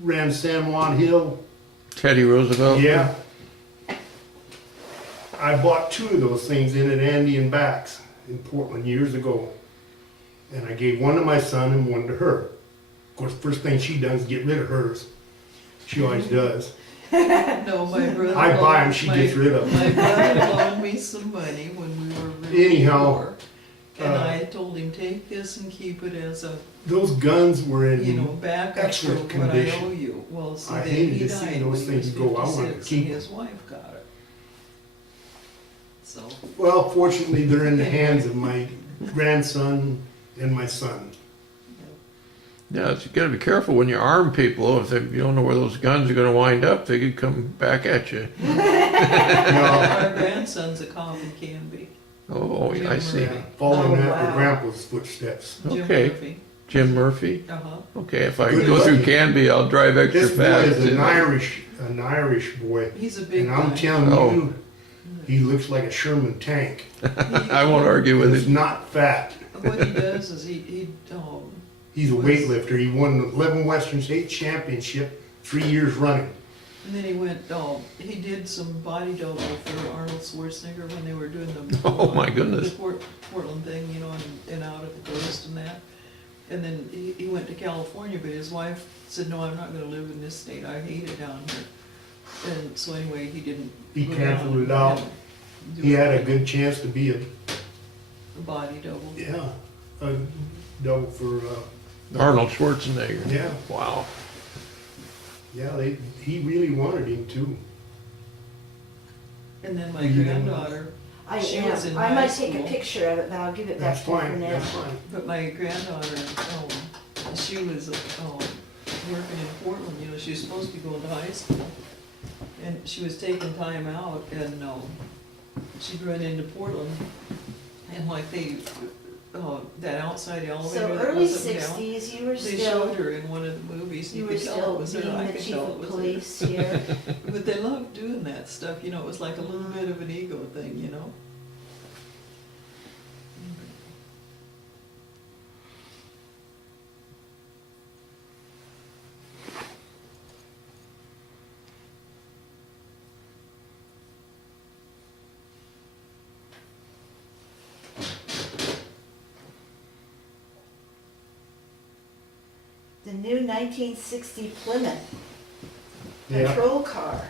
ran San Juan Hill. Teddy Roosevelt? Yeah. I bought 2 of those things in at Andy and Bax in Portland years ago. And I gave one to my son and one to her. Of course, first thing she does is get rid of hers. She always does. No, my brother. I buy 'em, loaned- she my- gets rid of 'em. My brother loaned me some money when we were really Anyhow, poor. And uh, I told him, take this and keep it as a, Those guns were in. you know, backup for excellent what I condition. owe you. Well, see, I then hated he to see died those when he things was go. I wanted to 56 keep and 'em. his wife got it. So, Well, fortunately, they're in the hands of my grandson and my son. Yeah, you gotta be careful when you arm people. If you don't know where those guns are gonna wind up, they could come back at you. Now, our grandson's a cop in Canby. Oh, I see. following Oh, after wow. Grandpa's footsteps. Jim Okay. Murphy. Jim Murphy? Uh-huh. Okay, if I Good go through looking. Canby, I'll drive extra This boy fast. is an Irish boy, He's a big and I'm guy. telling Oh. you, he looks like a Sherman tank. I won't argue with He's it. not fat. What he does is He's a weightlifter. He won the 11 Western State Championship 3 years running. and then he went, he did some body double for Arnold Schwarzenegger when they were doing the. Oh, my goodness. The Portland thing, you know, and out at the coast and that. And then he went to California, but his wife said, no, I'm not gonna live in this state, I hate it down here. And so anyway, he didn't. He go canceled down it out. and do He had a good chance to be a body double. double for, Arnold Schwarzenegger. yeah. Wow. Yeah, he really wanted him to. And then my You know. granddaughter, I She am. was in I high might take a school. picture of it, but I'll give it That's back to you for fine, now. that's fine. but my granddaughter, she was working in Portland, you know, she was supposed to be going to high school. And she was taking time out and she'd run into Portland and like that outside elevator So that early wasn't down. 60s, you were They still, showed her in one of the movies and you you were could tell it still was her, being I the could chief tell it of was police her. here. But they loved doing that stuff, you know, it was like a little bit of an ego thing, you know? The new 1960 Plymouth Yeah. patrol car.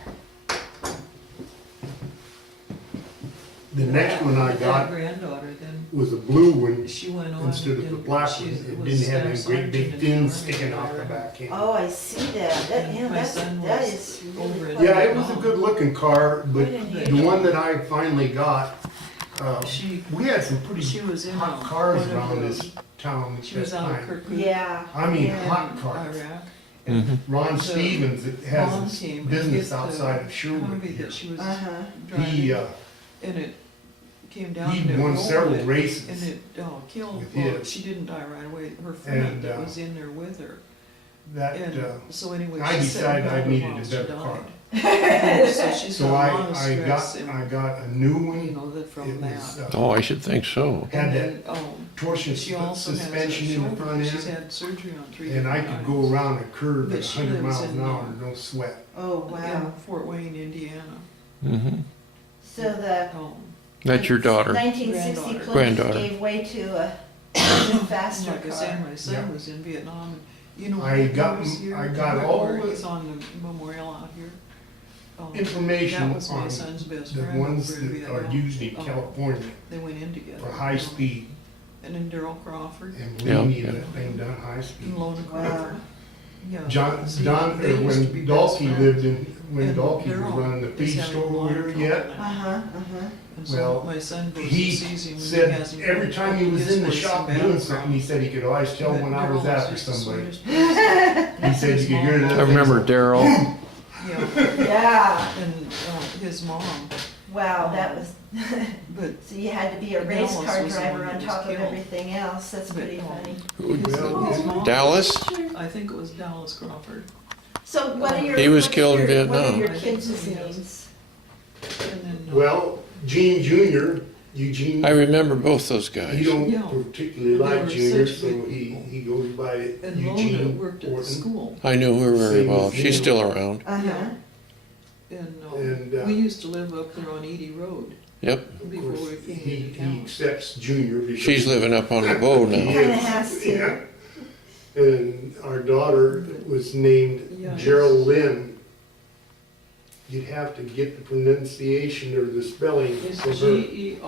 The next one I That got granddaughter then, was a blue one she went on. instead of the and black one. she It was didn't have any staff great big sergeant in the fins Army sticking out the there. back end. Oh, I see that. That, And yeah, my that's, son that was is over really in quite. Yeah, it was a good looking car, but I didn't hear the that. one that I finally got, She, we had some pretty she was in hot cars one of around the- this town at She was that out of time. Kirkuk. Yeah. I mean, yeah. hot cars. Iraq. Ron The Stevens that Mom has came a and business hit the outside of Sherwood. Humvee that she was Uh-huh. driving, He, and it came down he and it won rolled several it, races and it killed, with well, his. she didn't die right away, her And, friend that was in there with her. that, And so anyway, I she said decided I her needed while a she better died. car. So she's So got a lot of stress I got a new you one. know, that It from was, that. Oh, I should think so. had And that then, torsion she also has a suspension in the shoulder, front she's end, had surgery on 3 and I different could go times. around a curve But at she 100 lives miles in, an hour, no sweat. Oh, wow. In Fort Wayne, Indiana. Hmm. So the That's your daughter. 1960 Plymouth Granddaughter. gave way to a new faster Like I said, car. my son Yeah. was in Vietnam, and you know, I he got- was here, I got where- all where the he's on the memorial out here. Information That was my on son's best the friend ones over in that are Vietnam. used in California They went in together. for high speed, And then Daryl Crawford and Yeah, believe me, yeah. that thing done high speed. and Lona Crawford. Yeah. John, See, Don, they or used to when be best Dalkey friends. lived in, when And Dalkey was Daryl running the is feed having store a lot over of here trouble yet, now. Uh-huh, uh-huh. And so well, my son goes he and sees him and he said hasn't every been time he was his in the place shop in doing Battleground. something, he said he could always tell But when I was Daryl after just the somebody. sweetest person. He said you could hear that. I remember Daryl. Yeah, Yeah. and his mom Wow, that was, But so you had to be a And race Dallas car was the driver one on that was top of killed. everything else. That's pretty funny. his mom- Dallas? I think it was Dallas Crawford. So what are your? He was what's killed in your- What Vietnam. are your I think kids' so, yes. names? And then, Well, Gene Jr., Eugene, I remember both those he guys. don't Yeah. particularly They like were Junior, such so good he people. goes by and Lona Eugene worked at the Orton. school. I knew her very Same well. as She's you. still around. Uh-huh. And, And, we used to live up there on Edie Road Yep. Of before course, we came he into town. accepts Junior because. She's living up on the bow now. Kinda has to. Yeah. And our daughter was named Yeah. Geraldine. You'd have to get the pronunciation or the spelling It's from her. Gerallyn,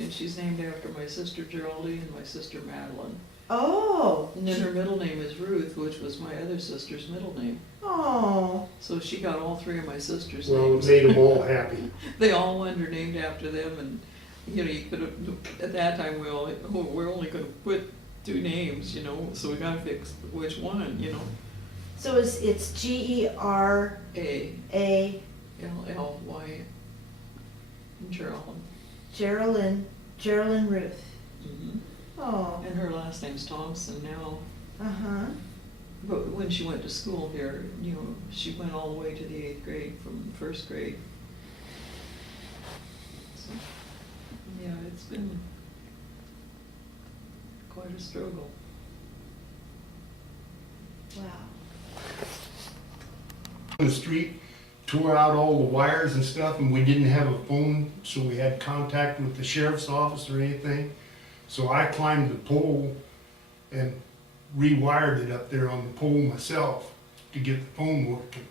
and she's named after my sister Geraldine and my sister Madeline. Oh. And then her middle name is Ruth, which was my other sister's middle name. Oh. So she got all three of my sister's Well, it names. made them all happy. They all wanted her named after them, and you know, you could have, at that time, we're only gonna put two names, you know, so we gotta fix which one, you know. So it's Geralyn. A-L-L-Y, Geraldine. Geraldine Ruth. Mhm. Oh. And her last name's Thompson now. Uh-huh. But when she went to school here, you know, she went all the way to the 8th grade from 1st grade. So, yeah, it's been quite a struggle. Wow. On the street, tore out all the wires and stuff, and we didn't have a phone, so we had contact with the sheriff's office or anything. So I climbed the pole and rewired it up there on the pole myself to get the phone working.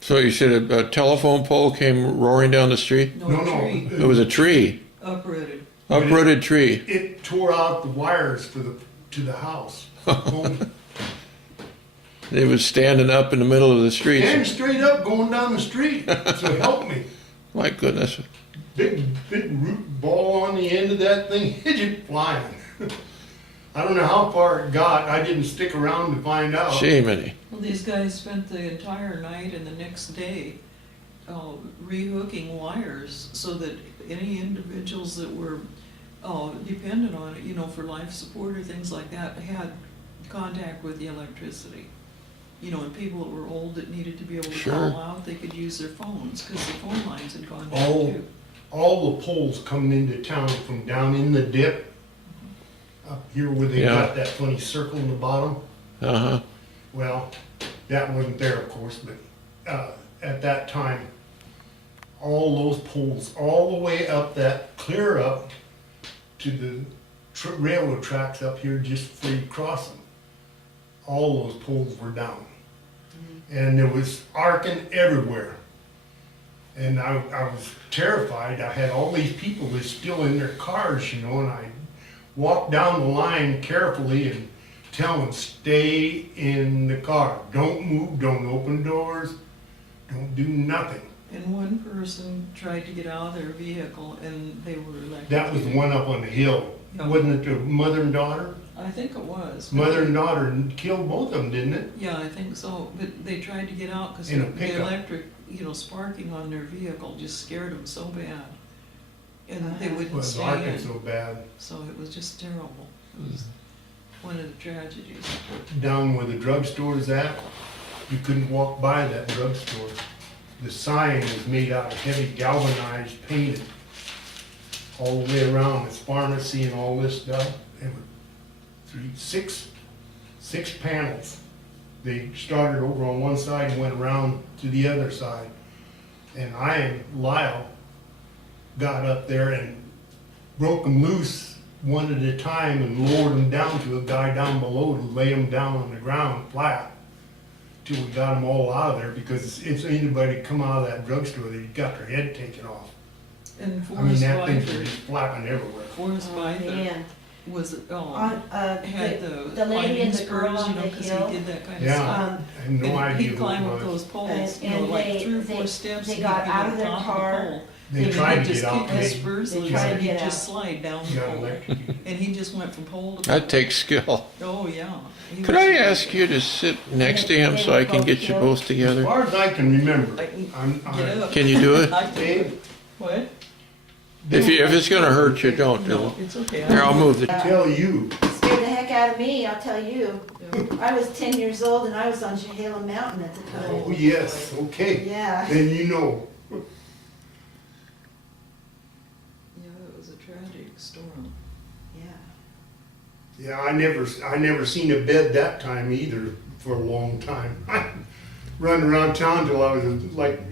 So you said a telephone pole came roaring down the street? No, No, tree, It was a tree, uprooted. uprooted tree. It tore out the wires to the house. Phone. It was standing up in the middle of the street. And straight up going down the street, so help me. My goodness. Big root ball on the end of that thing, hit it flying. I don't know how far it got, I didn't stick around to find out. Jiminy. Well, these guys spent the entire night and the next day rehooking wires so that any individuals that were dependent on it, you know, for life support or things like that, had contact with the electricity. You know, and people that were old that needed to be able to Sure. call out, they could use their phones, because the phone lines had gone down Oh. too. All the poles coming into town from down in the dip, up here where they Yeah. got that funny circle in the bottom. Uh-huh. Well, that wasn't there, of course, but at that time, all those poles, all the way up that, clear up to the railroad tracks up here just before you cross them, all those poles were down. And there was arcing everywhere. And I was terrified. I had all these people that still in their cars, you know, and I walked down the line carefully and tell them, stay in the car. Don't move, don't open doors, don't do nothing. And one person tried to get out of their vehicle and they were electrocuted. That was the one up on the hill. Yeah. Wasn't it the mother and daughter? I think it was. Mother and daughter killed both of them, didn't it? Yeah, I think so, but they tried to get out because In a the pickup. electric, you know, sparking on their vehicle just scared them so bad. And they It wouldn't was stay arcing in, so bad. so it was just terrible. It was one of the tragedies. Down where the drugstore's at, you couldn't walk by that drugstore. The sign was made out of heavy galvanized painted all the way around, its pharmacy and all this stuff. There were six panels. They started over on one side and went around to the other side. And I and Lyle got up there and broke them loose one at a time and lowered them down to a guy down below to lay them down on the ground flat till we got them all out of there, because if anybody come out of that drugstore, they got their head taken off. And I mean, Forrest that thing was Pfeiffer, just flapping everywhere. Forrest Oh, Pfeiffer man. was, On, had the lady and the climbing girl spurs, on you know, the 'cause hill. he did that kind of Yeah. stuff. I have no And idea he'd who climb it up was. those poles, you know, And like they- 3 or 4 they- steps. they and got he'd be out on of their top car, pole. They tried to just get out. kick his They spurs They loose tried to and he'd get just out. slide down the got pole. electrocuted. And he just went from pole to That pole. takes skill. Oh, yeah. He Could was- I ask you to sit next to him so I can get you both As together? far as I can remember, I can I'm, get up. Can you do it? I Dave, can, what? If it's gonna hurt you, don't do No, it. it's okay. Here, I'll move the, tell you, Scared the heck out of me, I'll tell you. Yeah. I was 10 years old and I was on Chehala Mountain at the oh time. yes, okay, Yeah. then you know. Yeah, it was a tragic storm. Yeah. Yeah, I never seen a bed that time either for a long time. Running around town till I was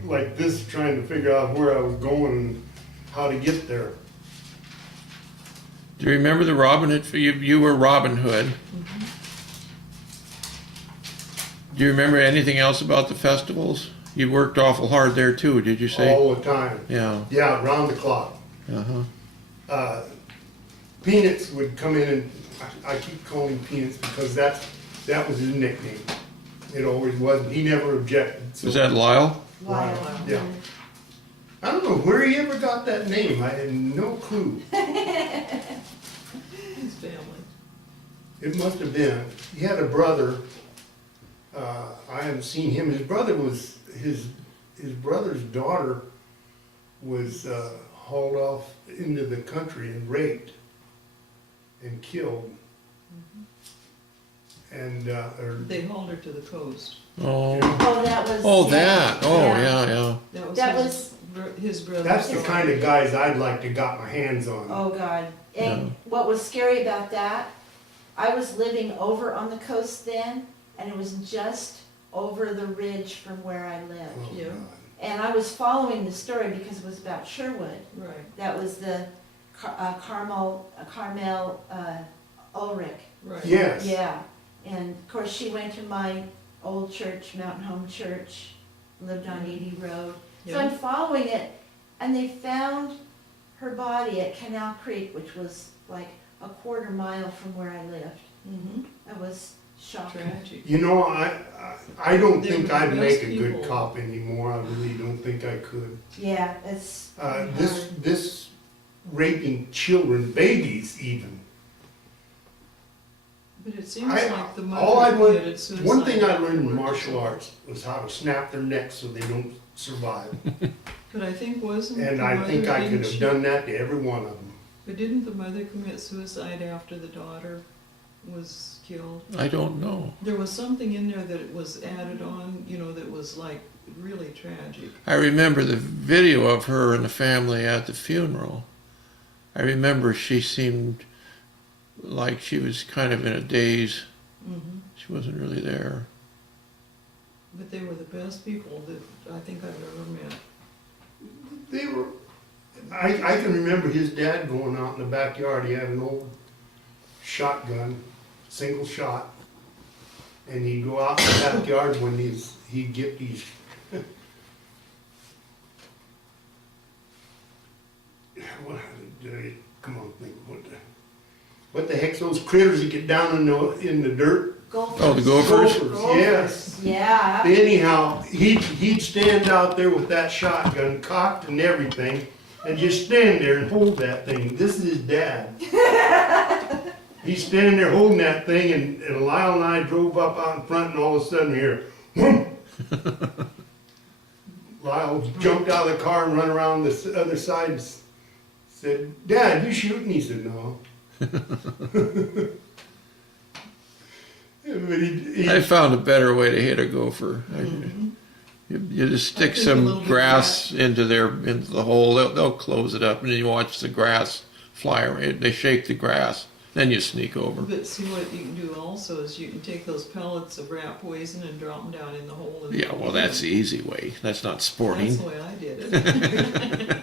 like this, trying to figure out where I was going and how to get there. do you remember the Robin Hood, you were Robin Hood. Do you remember anything else about the festivals? You worked awful hard there too, did you say? All the time. Yeah, Yeah, round the clock. uh-huh. Peanuts would come in and I keep calling him Peanuts because that was his nickname. It always was. He never objected. So, Was that Lyle? Wild. Yeah. I don't know where he ever got that name. I had no clue. His family. It must have been. He had a brother. I haven't seen him. His brother was his brother's daughter was hauled off into the country and raped and killed. And or, They hauled her to the coast. Oh, Oh, that was. oh, yeah. that, oh, yeah. That was That his brother's that's the daughter. kind of guys I'd like to got my hands on. Oh, God. And what was scary about that, I was living over on the coast then, and it was just over the ridge from where I lived. Oh, Yeah. God. And I was following the story because it was about Sherwood. Right, That was the Carmel Ulrich. right. Yes. Yeah. And of course, she went to my old church, Mountain Home Church, lived on 80 Road. So Yeah. I'm following it, and they found her body at Canal Creek, which was like a quarter mile from where I lived. Mm-hmm. That was shocking. Tragic. You know, I don't They think were the I'd make best a good people. cop anymore. I really don't think I could. Yeah, it's. This raping children, babies even. But it seems I- like the all I mother learned- committed suicide. One thing I learned in afterwards. martial arts was how to snap their necks so they don't survive. But I think wasn't And the I mother, think I could didn't have she- done that to every one of them. But didn't the mother commit suicide after the daughter was killed? I don't know. There was something in there that was added on, you know, that was like really tragic. I remember the video of her and the family at the funeral. I remember she seemed like she was kind of in a daze. Mm-hmm. She wasn't really there. But they were the best people that I think I've ever met. They were, I can remember his dad going out in the backyard. He had an old shotgun, single shot. And he'd go out in the backyard when he'd get these come on, think what the heck's those critters that get down in the dirt? Gophers. Oh, the gophers? Yes. Yeah. Anyhow, he'd stand out there with that shotgun cocked and everything, and just stand there and hold that thing. This is his dad. He's standing there holding that thing, and Lyle and I drove up out in front, and all of a sudden here, whoom! Lyle jumped out of the car and run around the other side and said, "Dad, you shooting?" He said, "No." But I found a better way to hit a gopher. Mm-hmm. You just I stick think a little some bit grass into the hole. They'll close it up, and then you watch the grass fly around. They shake the grass, then you sneak over. But see, what you can do also is you can take those pellets of rat poison and drop them down in the hole. And Yeah, well, that's the easy way. That's not That's sporting. the way I did it.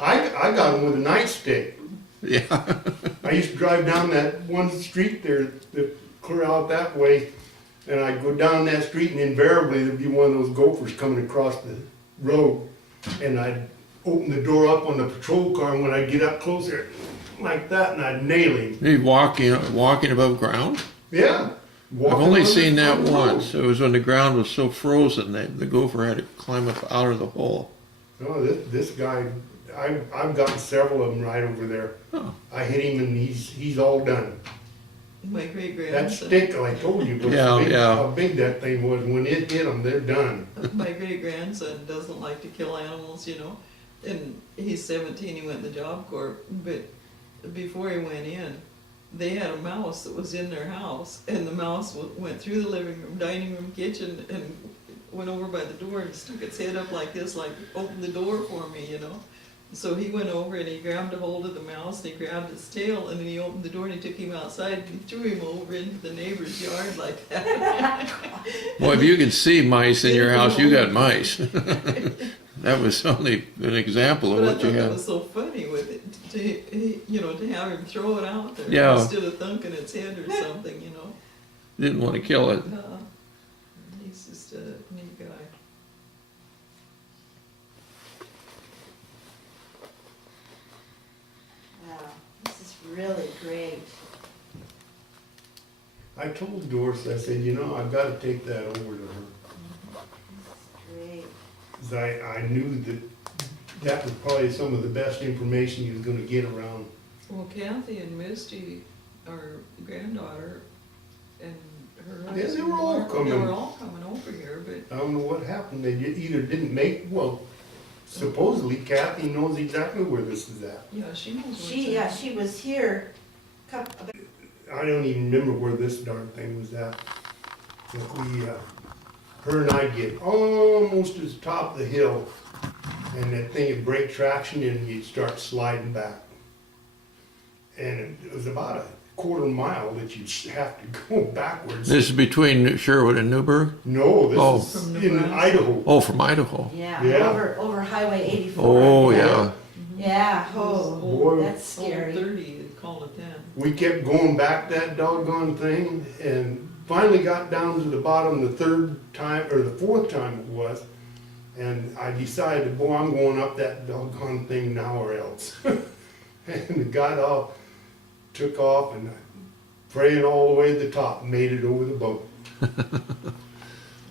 I got him with a nightstick. Yeah. I used to drive down that one street there, clear out that way, and I'd go down that street, and invariably there'd be one of those gophers coming across the road, and I'd open the door up on the patrol car, and when I'd get up closer, like that, and I'd nail him. You walking above ground? Yeah. I've only Walking seen that on the road. once. It was when the ground was so frozen that the gopher had to climb up out of the hole. No, this guy, I've gotten several of them right over there. Oh. I hit him and he's all done. My great That grandson, stick, I told you, was Yeah, big, yeah. how big that thing was. When it hit them, they're done. my great grandson doesn't like to kill animals, you know. And he's 17, he went in the Job Corps, but before he went in, they had a mouse that was in their house, and the mouse went through the living room, dining room, kitchen, and went over by the door and stuck its head up like this, like, open the door for me, you know. So he went over and he grabbed a hold of the mouse and he grabbed its tail and then he opened the door and he took him outside and he threw him over into the neighbor's yard like that. Well, if you could see mice in your house, you got mice. That was only an example of But I what you thought that had. was so funny with it, to have him throw it out there Yeah. instead of thunking its head or something, you know. Didn't want to kill it. He's just a neat guy. Wow, this is really great. I told Doris, I said, you know, I've gotta take that over to her. Great. 'Cause I knew that was probably some of the best information he was gonna get around. Well, Kathy and Misty, our granddaughter, and her Yeah, husband. they were all They coming. were all coming over here, but I don't know what happened. They either didn't make, well, supposedly Kathy knows exactly where this is at. yeah, she knows what's Yeah, she was here couple, I don't even remember where this darn thing was at. But her and I get almost to the top of the hill, and that thing would break traction and you'd start sliding back. And it was about a quarter mile that you'd have to go backwards. This is between Sherwood and Newburgh? No, Oh. this is From in Nebraska. Idaho. Oh, from Idaho. yeah, Yeah. over Highway 84. Oh, yeah. Yeah, It was oh, Boy. that's Old scary. 30, they called it then. We kept going back that doggone thing and finally got down to the bottom the third time, or the fourth time it was. And I decided, boy, I'm going up that doggone thing now or else. And got off, took off and praying all the way to the top, made it over the boat.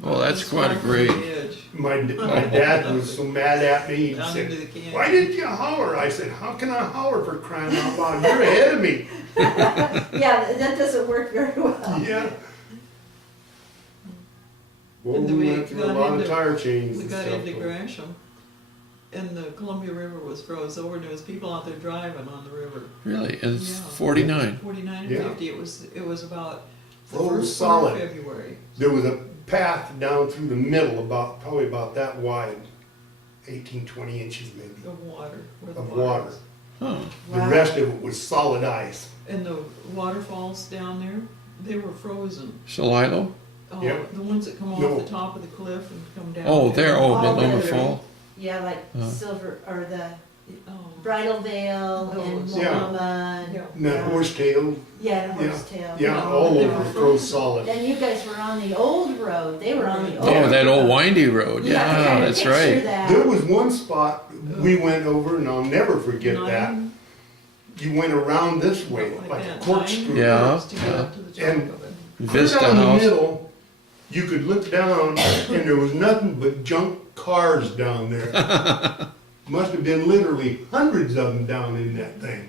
Oh, that's It was quite a far from great. the edge, My dad was so mad at me, he down into the said, canyon. why didn't you holler? I said, how can I holler for crying out loud? You're ahead of me. Yeah, that doesn't work very well. Yeah. Well, And then we we went through a got lot of into- tire chains We and got stuff. into but- Gresham, and the Columbia River was froze over, and there was people out there driving on the river. Really? It's Yeah. 49. 49 and Yeah. 50, it was about the Froze first part solid. of February. There was a path down through the middle, probably about that wide, 18, 20 inches maybe, Of water, where the of water water. was. Oh, The rest of it was solid ice. And the waterfalls down there, they were frozen. Salilo? Oh, Yep. the ones that come No. off the top of the cliff and come down. Oh, there. Oh, Oh, the Lumber there. Fall. Yeah, like Uh. Silver, or the Oh, Bridal Veil and Those. Yeah. Mama. Yeah. And that horsetail, Yeah, the Yeah. horsetail. yeah, Oh, all they over were froze frozen. solid. Then you guys were on the old road, they were on the old. Oh, that old road. windy road. I Yeah, kinda that's picture right. that. There was one spot we went over, and I'll never forget that. Nine, You went around this way, like a that, corkscrew. 9 Yeah, roads to get up to the top And- of it. Vista Clear down the House. middle, you could look down, and there was nothing but junk cars down there. Must have been literally hundreds of them down in that thing.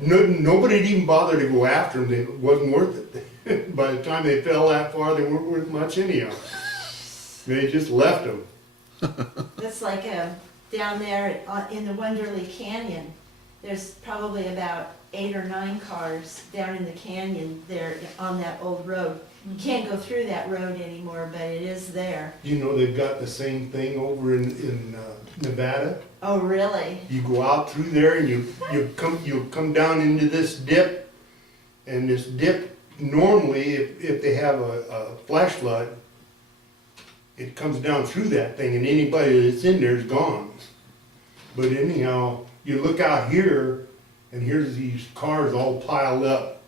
Nobody'd even bother to go after them, it wasn't worth it. By the time they fell that far, they weren't worth much anyhow. They just left them. That's like down there in the Wonderly Canyon. There's probably about 8 or 9 cars down in the canyon there on that old road. You can't go through that road anymore, but it is there. You know, they've got the same thing over in Nevada. Oh, really? You go out through there and you'll come down into this dip, and this dip, normally, if they have a flash flood, it comes down through that thing and anybody that's in there is gone. But anyhow, you look out here and here's these cars all piled up.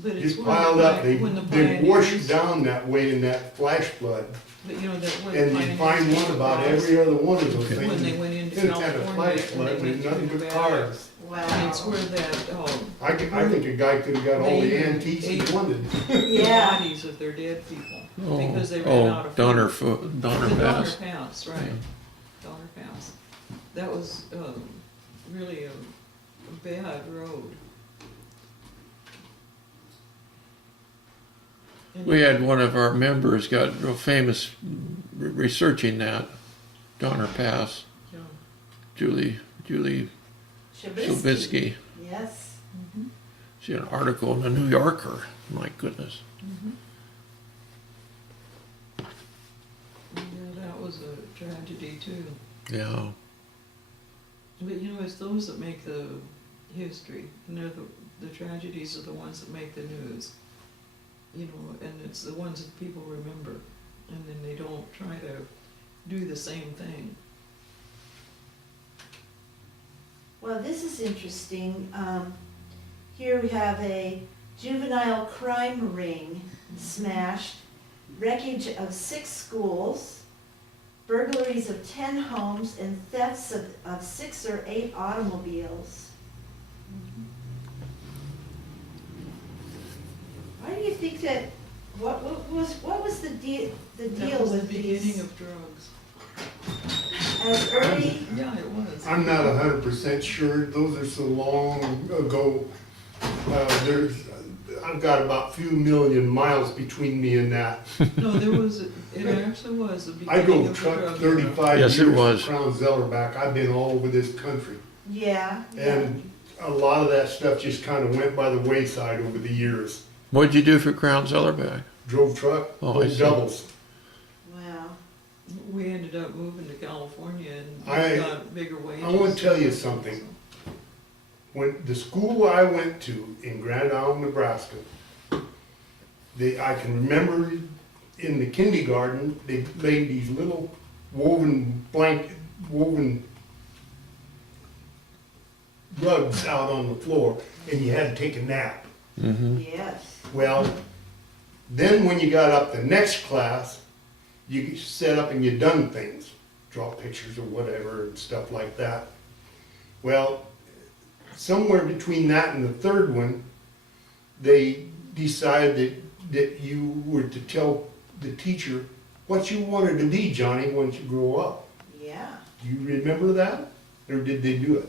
But it's Just where the piled up, when the they wash pioneers- down that way in that flash flood. But you know, that where the And you pioneers find one came about across every other one of those things. When they went into It's had a California, flash and flood, they there's went nothing through but Nevada. cars. And it's Wow. where that, I think a guy could have got all the They- antiques he they- wanted. the Yeah. bodies of their dead people, Oh, because they ran out of food. Donner The Donner Pass. Pass, right. Donner Pass. That was, really a bad road. And We had one of our members got real famous researching that, Donner Pass, yeah. Julie Shubitsky. Yes. She had an article in the New Yorker. My goodness. Yeah, that was a tragedy too. Yeah. But you know, it's those that make the history, and they're the tragedies are the ones that make the news. You know, and it's the ones that people remember, and then they don't try to do the same thing. Well, this is interesting. Here we have a juvenile crime ring smashed, wreckage of 6 schools, burglaries of 10 homes, and thefts of 6 or 8 automobiles. Why do you think that, what was the deal That was the with beginning these? of drugs. As early, Yeah, it was. I'm not 100% sure, those are so long ago. I've got about a few million miles between me and that. No, there was, it actually was the I beginning drove of the truck drug 35 Yes, it years was. for Crown Zellerback. I've been all over this country. yeah. And a lot of that stuff just kind of went by the wayside over the years. What'd you do for Crown Zellerback? Drove truck, Oh, I pulled see. doubles. Wow. We ended up moving to California and I- got bigger wages. I want to tell you something. When the school I went to in Grand Island, Nebraska, I can remember in the kindergarten, they laid these little woven rugs out on the floor, and you had to take a nap. Yes. Well, then when you got up the next class, you set up and you done things, draw pictures or whatever and stuff like that. Well, somewhere between that and the third one, they decided that you were to tell the teacher what you wanted to be, Johnny, once you grow up. Yeah. Do you remember that? Or did they do it?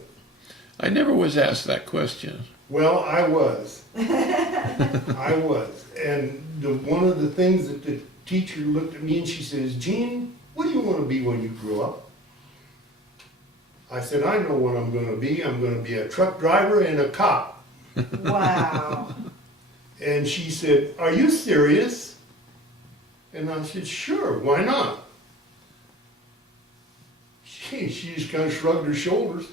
I never was asked that question. Well, I was. I was. And one of the things that the teacher looked at me and she says, Gene, what do you want to be when you grow up? I said, I know what I'm going to be. I'm going to be a truck driver and a cop. Wow. And she said, are you serious? And I said, sure, why not? She just kind of shrugged her shoulders.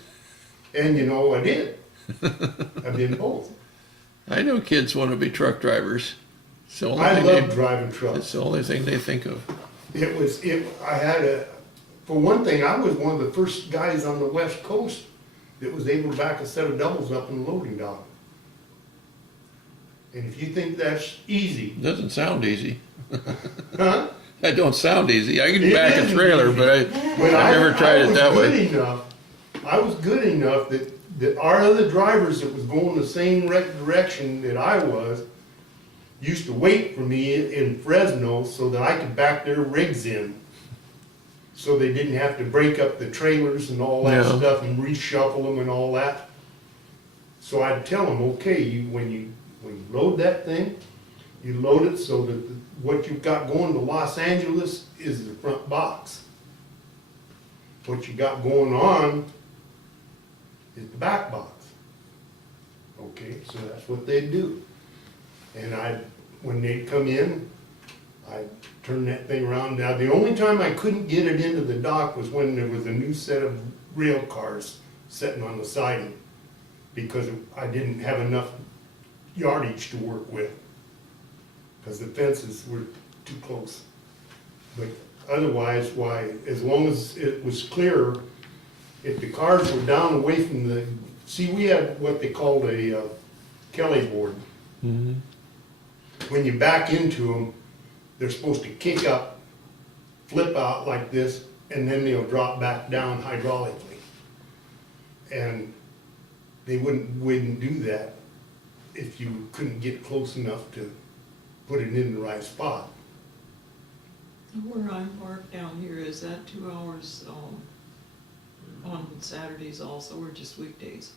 And you know, I did. I've been both. I know kids want to be truck drivers. It's the only I thing love they, driving it's trucks. the only thing they think of. For one thing, I was one of the first guys on the West Coast that was able to back a set of doubles up in the loading dock. And if you think that's easy, It doesn't sound easy. huh? That don't sound easy. I can It back a isn't trailer, easy. but When I never tried it was that good way. I was good enough that our other drivers that was going the same direction that I was used to wait for me in Fresno so that I could back their rigs in. So they didn't have to break up the trailers and all that Yeah. stuff and reshuffle them and all that. So I'd tell them, okay, when you load that thing, you load it so that what you've got going to Los Angeles is the front box. What you got going on is the back box. Okay, so that's what they'd do. And when they'd come in, I'd turn that thing around. Now, the only time I couldn't get it into the dock was when there was a new set of rail cars sitting on the siding, because I didn't have enough yardage to work with, because the fences were too close. But otherwise, as long as it was clear, if the cars were down away from we had what they called a Kelly board. Mhm. When you back into them, they're supposed to kick up, flip out like this, and then they'll drop back down hydraulically. And they wouldn't do that if you couldn't get close enough to put it in the right spot. Where I'm parked down here, is that 2 hours, on Saturdays also, or just weekdays?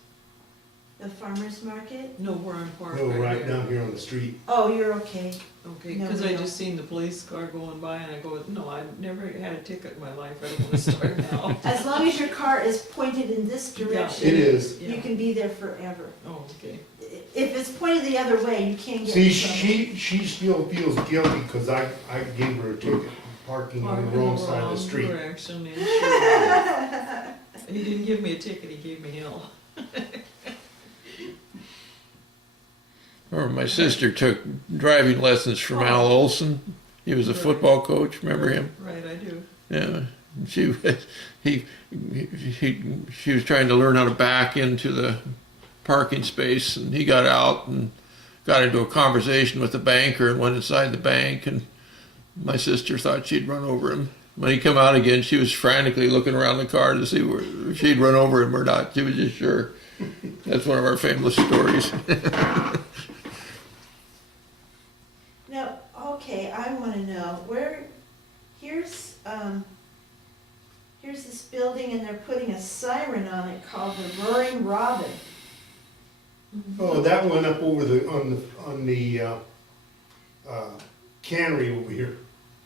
The farmer's market? No, we're on Park No, right here. down here on the street. Oh, you're okay. Okay, No, because we I don't. just seen the police car going by and I go, no, I've never had a ticket in my life, I don't wanna start now. As long as your car is pointed in this direction. It is. You can be there forever. Oh, okay. If it's pointed the other way, you can't get See, in trouble. she still feels guilty because I gave her a ticket parking on the wrong side of the street. Direction in Sherwood. He didn't give me a ticket, he gave me hell. Or my sister took driving lessons from Al Olson. He was a football coach. Remember him? Right, I do. Yeah. She was trying to learn how to back into the parking space, and he got out and got into a conversation with the banker and went inside the bank, and my sister thought she'd run over him. When he come out again, she was frantically looking around the car to see if she'd run over him or not. She was just sure. That's one of our famous stories. Now, okay, I wanna know, here's this building and they're putting a siren on it called the Roaring Robin. Oh, that one up over on the cannery over here.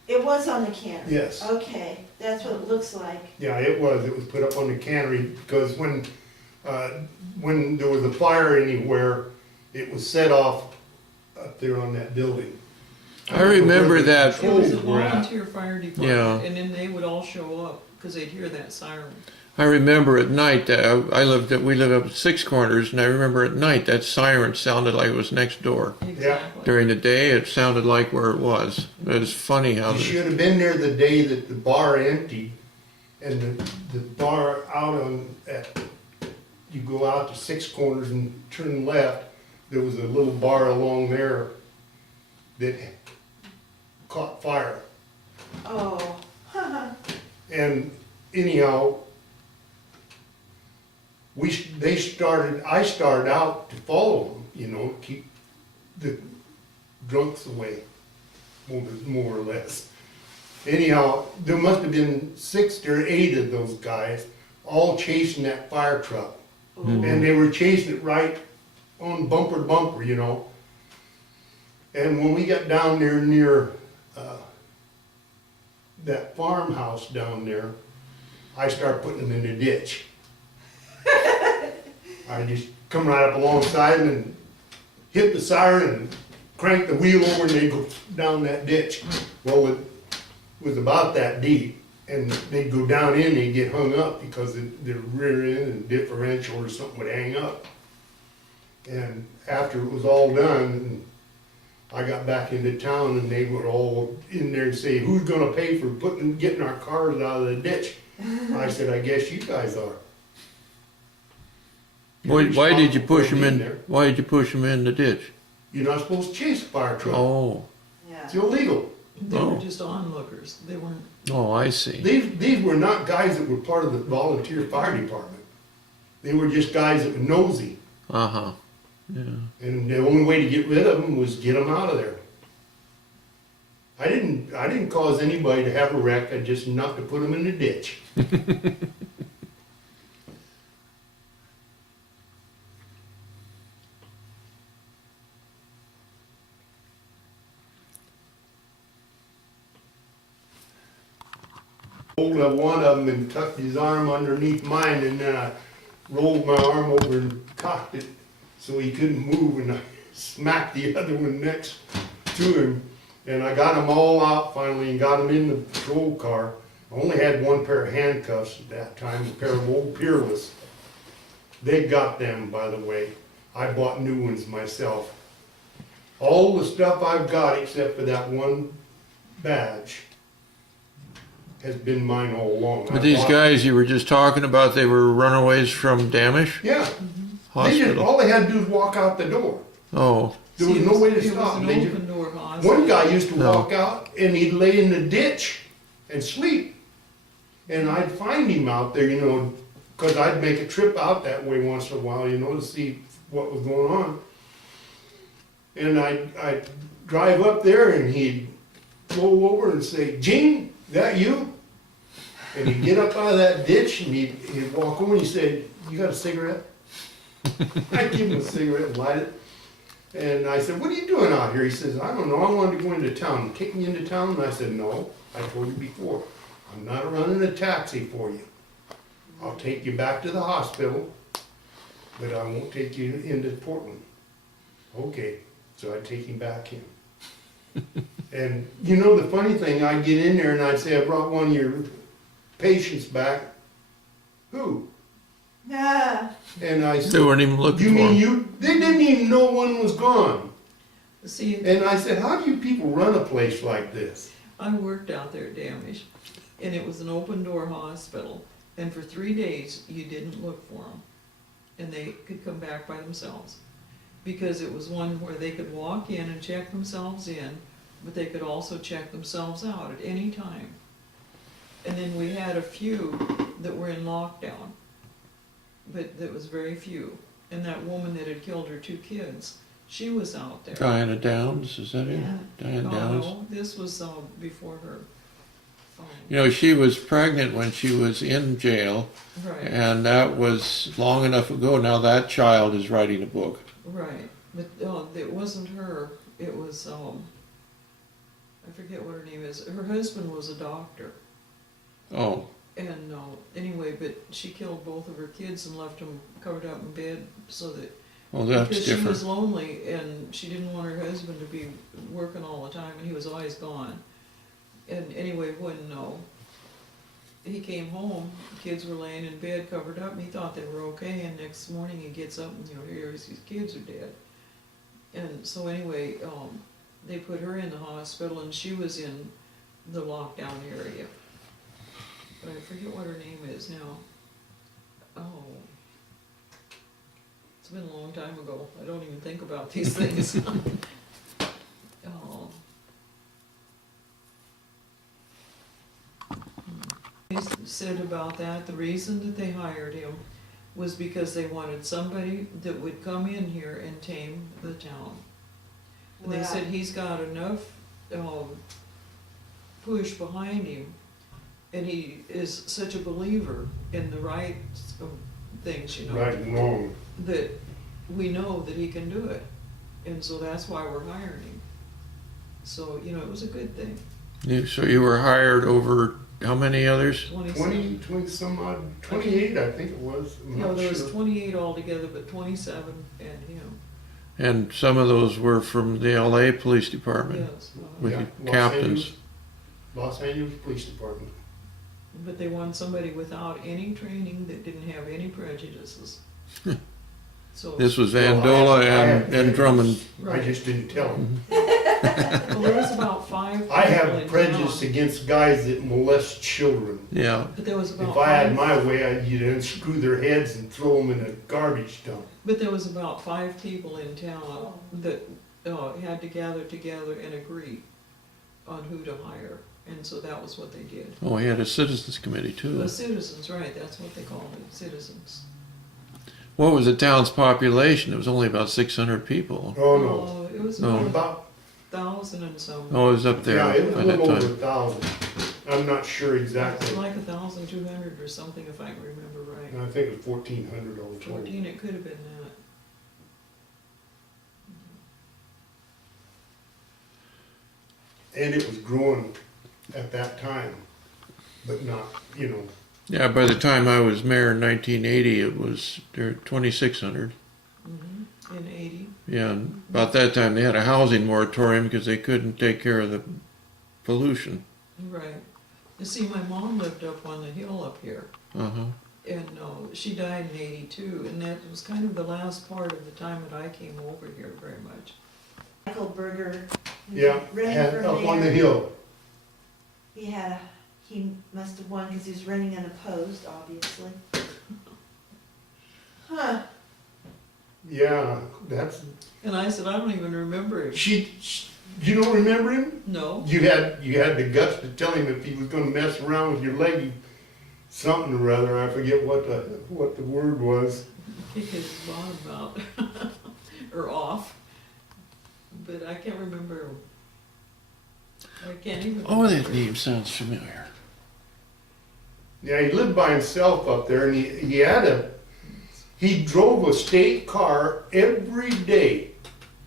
It was on the can. Yes. Okay, that's what it looks like. Yeah, it was put up on the cannery because when there was a fire anywhere, it was set off up there on that building. I remember Where the that. It was a controls were at. volunteer fire department, Yeah. and then they would all show up, because they'd hear that siren. I remember at night that we lived up at Six Corners, and I remember at night that siren sounded like it was next door. Exactly. During the day, it sounded like where it was. It was funny how. You should have been there the day that the bar emptied, and the bar out you go out to Six Corners and turn left, there was a little bar along there that caught fire. Oh, And anyhow, I started out to follow them, keep the drunks away, more or less. Anyhow, there must have been 6 or 8 of those guys all chasing that fire truck. And they were chasing it right on bumper to bumper, And when we got down there near that farmhouse down there, I started putting them in the ditch. I just come right up alongside them and hit the siren and crank the wheel over and they'd go down that ditch. Well, it was about that deep and they'd go down in and they'd get hung up because their rear end and differential or something would hang up. And after it was all done, I got back into town and they were all in there and say, who's gonna pay for getting our cars out of the ditch? I said, I guess you guys are. Why did you push him Being in? there. Why did you push him in the ditch? You're not supposed to chase a fire truck. Oh, yeah. It's illegal. They Oh. were just onlookers, they weren't, oh, I see. These were not guys that were part of the volunteer fire department. They were just guys that were nosy. Uh huh. Yeah. And the only way to get rid of them was get them out of there. I didn't cause anybody to have a wreck, I just enough to put them in the ditch. Hold of one of them and tucked his arm underneath mine, and then I rolled my arm over and cocked it so he couldn't move, and I smacked the other one next to him. And I got them all out finally and got them in the patrol car. I only had one pair of handcuffs at that time, a pair of old Peerless. They got them, by the way. I bought new ones myself. All the stuff I've got except for that one badge has been mine all along. But these I bought- guys you were just talking about, they were runaways from Damish Yeah, Hospital. all they had to do was walk out the door. Oh, There was See, no way to it was stop an them. They just- open door hospital. One guy used to No. walk out and he'd lay in the ditch and sleep. And I'd find him out there, because I'd make a trip out that way once in a while, to see what was going on. And I'd drive up there and he'd roll over and say, Gene, that you? And he'd get up out of that ditch and he'd walk over and he said, "You got a cigarette?" I give him a cigarette and light it. And I said, "What are you doing out here?" He says, "I don't know, I wanted to go into town." "Take me into town?" And I said, "No, I told you before, I'm not running a taxi for you. I'll take you back to the hospital, but I won't take you into Portland." "Okay." So I'd take him back in. And you know the funny thing, I'd get in there and I'd say, "I brought one of your patients back." "Who?" Ah, And I They said, weren't even "You looking for mean him. you?" They didn't even know one was gone. See, And I said, "How do you people run a place like this?" I worked out there at Damish, and it was an open door hospital, and for 3 days, you didn't look for them. And they could come back by themselves. Because it was one where they could walk in and check themselves in, but they could also check themselves out at any time. And then we had a few that were in lockdown, but that was very few. And that woman that had killed her 2 kids, she was out there. Diana Downs, is that it? Yeah. Diana Oh, Downs? no, this was before her. You know, she was pregnant when she was in jail, Right, and that was long enough ago. Now that child is writing a book. right, but it wasn't her, it was, I forget what her name is, her husband was a doctor. Oh, And anyway, but she killed both of her kids and left them covered up in bed so that, well, that's because she was different. lonely and she didn't want her husband to be working all the time and he was always gone. And anyway, when he came home, the kids were laying in bed covered up and he thought they were okay, and next morning he gets up and hears his kids are dead. And so anyway, they put her in the hospital and she was in the lockdown area. But I forget what her name is now. Oh. It's been a long time ago. I don't even think about these things. Oh. He said about that, the reason that they hired him was because they wanted somebody that would come in here and tame the town. And they Wow. said he's got enough push behind him, and he is such a believer in the rights of things, Right and wrong. that we know that he can do it. And so that's why we're hiring him. So, it was a good thing. So you were hired over how many others? 20 some odd, 28 I think it was. I'm No, not there was sure. 28 altogether, but 27 and him, And some of those were from the LA Police Department yes. with Yeah, the captains. Los Angeles Police Department. But they wanted somebody without any training that didn't have any prejudices. So, This was Well, Vandola I had and Drummond. I just didn't tell them. well, there was about 5 people I in have prejudice town, against guys that molest children. Yeah, but there was about If I had 5, my way, you'd unscrew their heads and throw them in a garbage dump. but there was about 5 people in town that had to gather together and agree on who to hire. And so that was what they did. oh, he had a citizens committee too. The citizens, right, that's what they called it, citizens. What was the town's population? It was only about 600 people. Oh, no. It was No. about About, 1,000 and some. Oh, it was up there yeah, it was a by that little over time. 1,000. I'm not sure It's exactly. like 1,200 or something, if I can remember right. I think it was 1,400 all told. 14, it could have been that. And it was growing at that time, but not, Yeah, by the time I was mayor in 1980, it was there 2,600. In 80. Yeah, and about that time they had a housing moratorium because they couldn't take care of the pollution. Right. You see, my mom lived up on the hill up here, Uh-huh. and she died in 82, and that was kind of the last part of the time that I came over here very much. Michael Berger. who's yeah, running had for up on the mayor. hill. He must have won because he was running unopposed, obviously. Huh, Yeah, that's, And I said, I don't even remember him. you don't remember him? No. You had the guts to tell him if he was gonna mess around with your leg, something or other, I forget what the word was. Kick his bottom out, or off. But I can't remember him. I can't even. Oh, that remember. name sounds familiar. Yeah, he lived by himself up there, and he drove a state car every day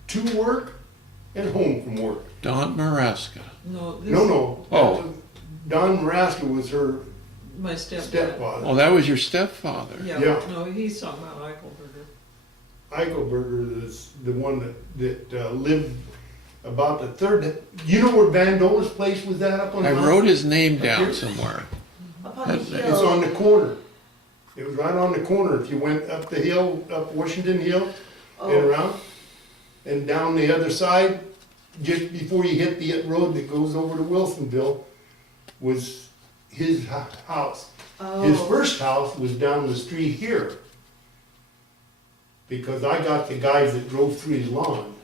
to work and home from work. Don Maraska. No, this. No. Oh. Don Maraska was her My stepdad. stepfather. Oh, that was your stepfather. Yeah, Yeah. no, he's talking about Eichelberger. Eichelberger is the one that lived about the third. You know where Van Dole's place was at up on the I mountain? wrote his name down here? somewhere. Up on the That's- It's hill. on the corner. It was right on the corner. If you went up the hill, up Washington Hill, and Oh, around, and down the other side, just before you hit the road that goes over to Wilsonville, was his house. His oh, first house was down the street here. Because I got the guys that drove through his lawn.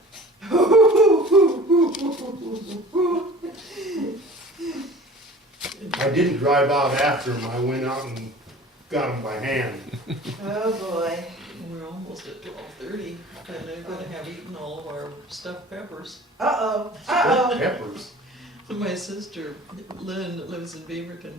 I didn't drive out after him. I went out and got him by hand. oh boy. We're almost at 12:30, and they're gonna have eaten all of our stuffed peppers. Uh-oh, uh-oh. Peppers. My sister Lynn lives in Beaverton,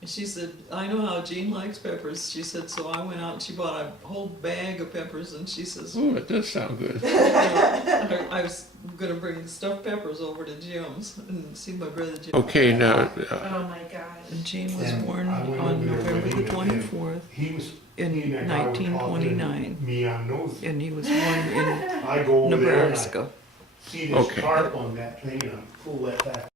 and she said, I know how Jean likes peppers. She said, so I went out and she bought a whole bag of peppers, and she says, Oh, it does sound good. I was gonna bring stuffed peppers over to Jim's and see my brother Jim. Okay, now, Oh my God. And Jean was And born I went on over there November with the him, and 24th, He was, in he and that guy were talking, 1929. Me on those. and he was born in I go over there and I Nebraska. see this Okay. tarp on that thing and I pull that back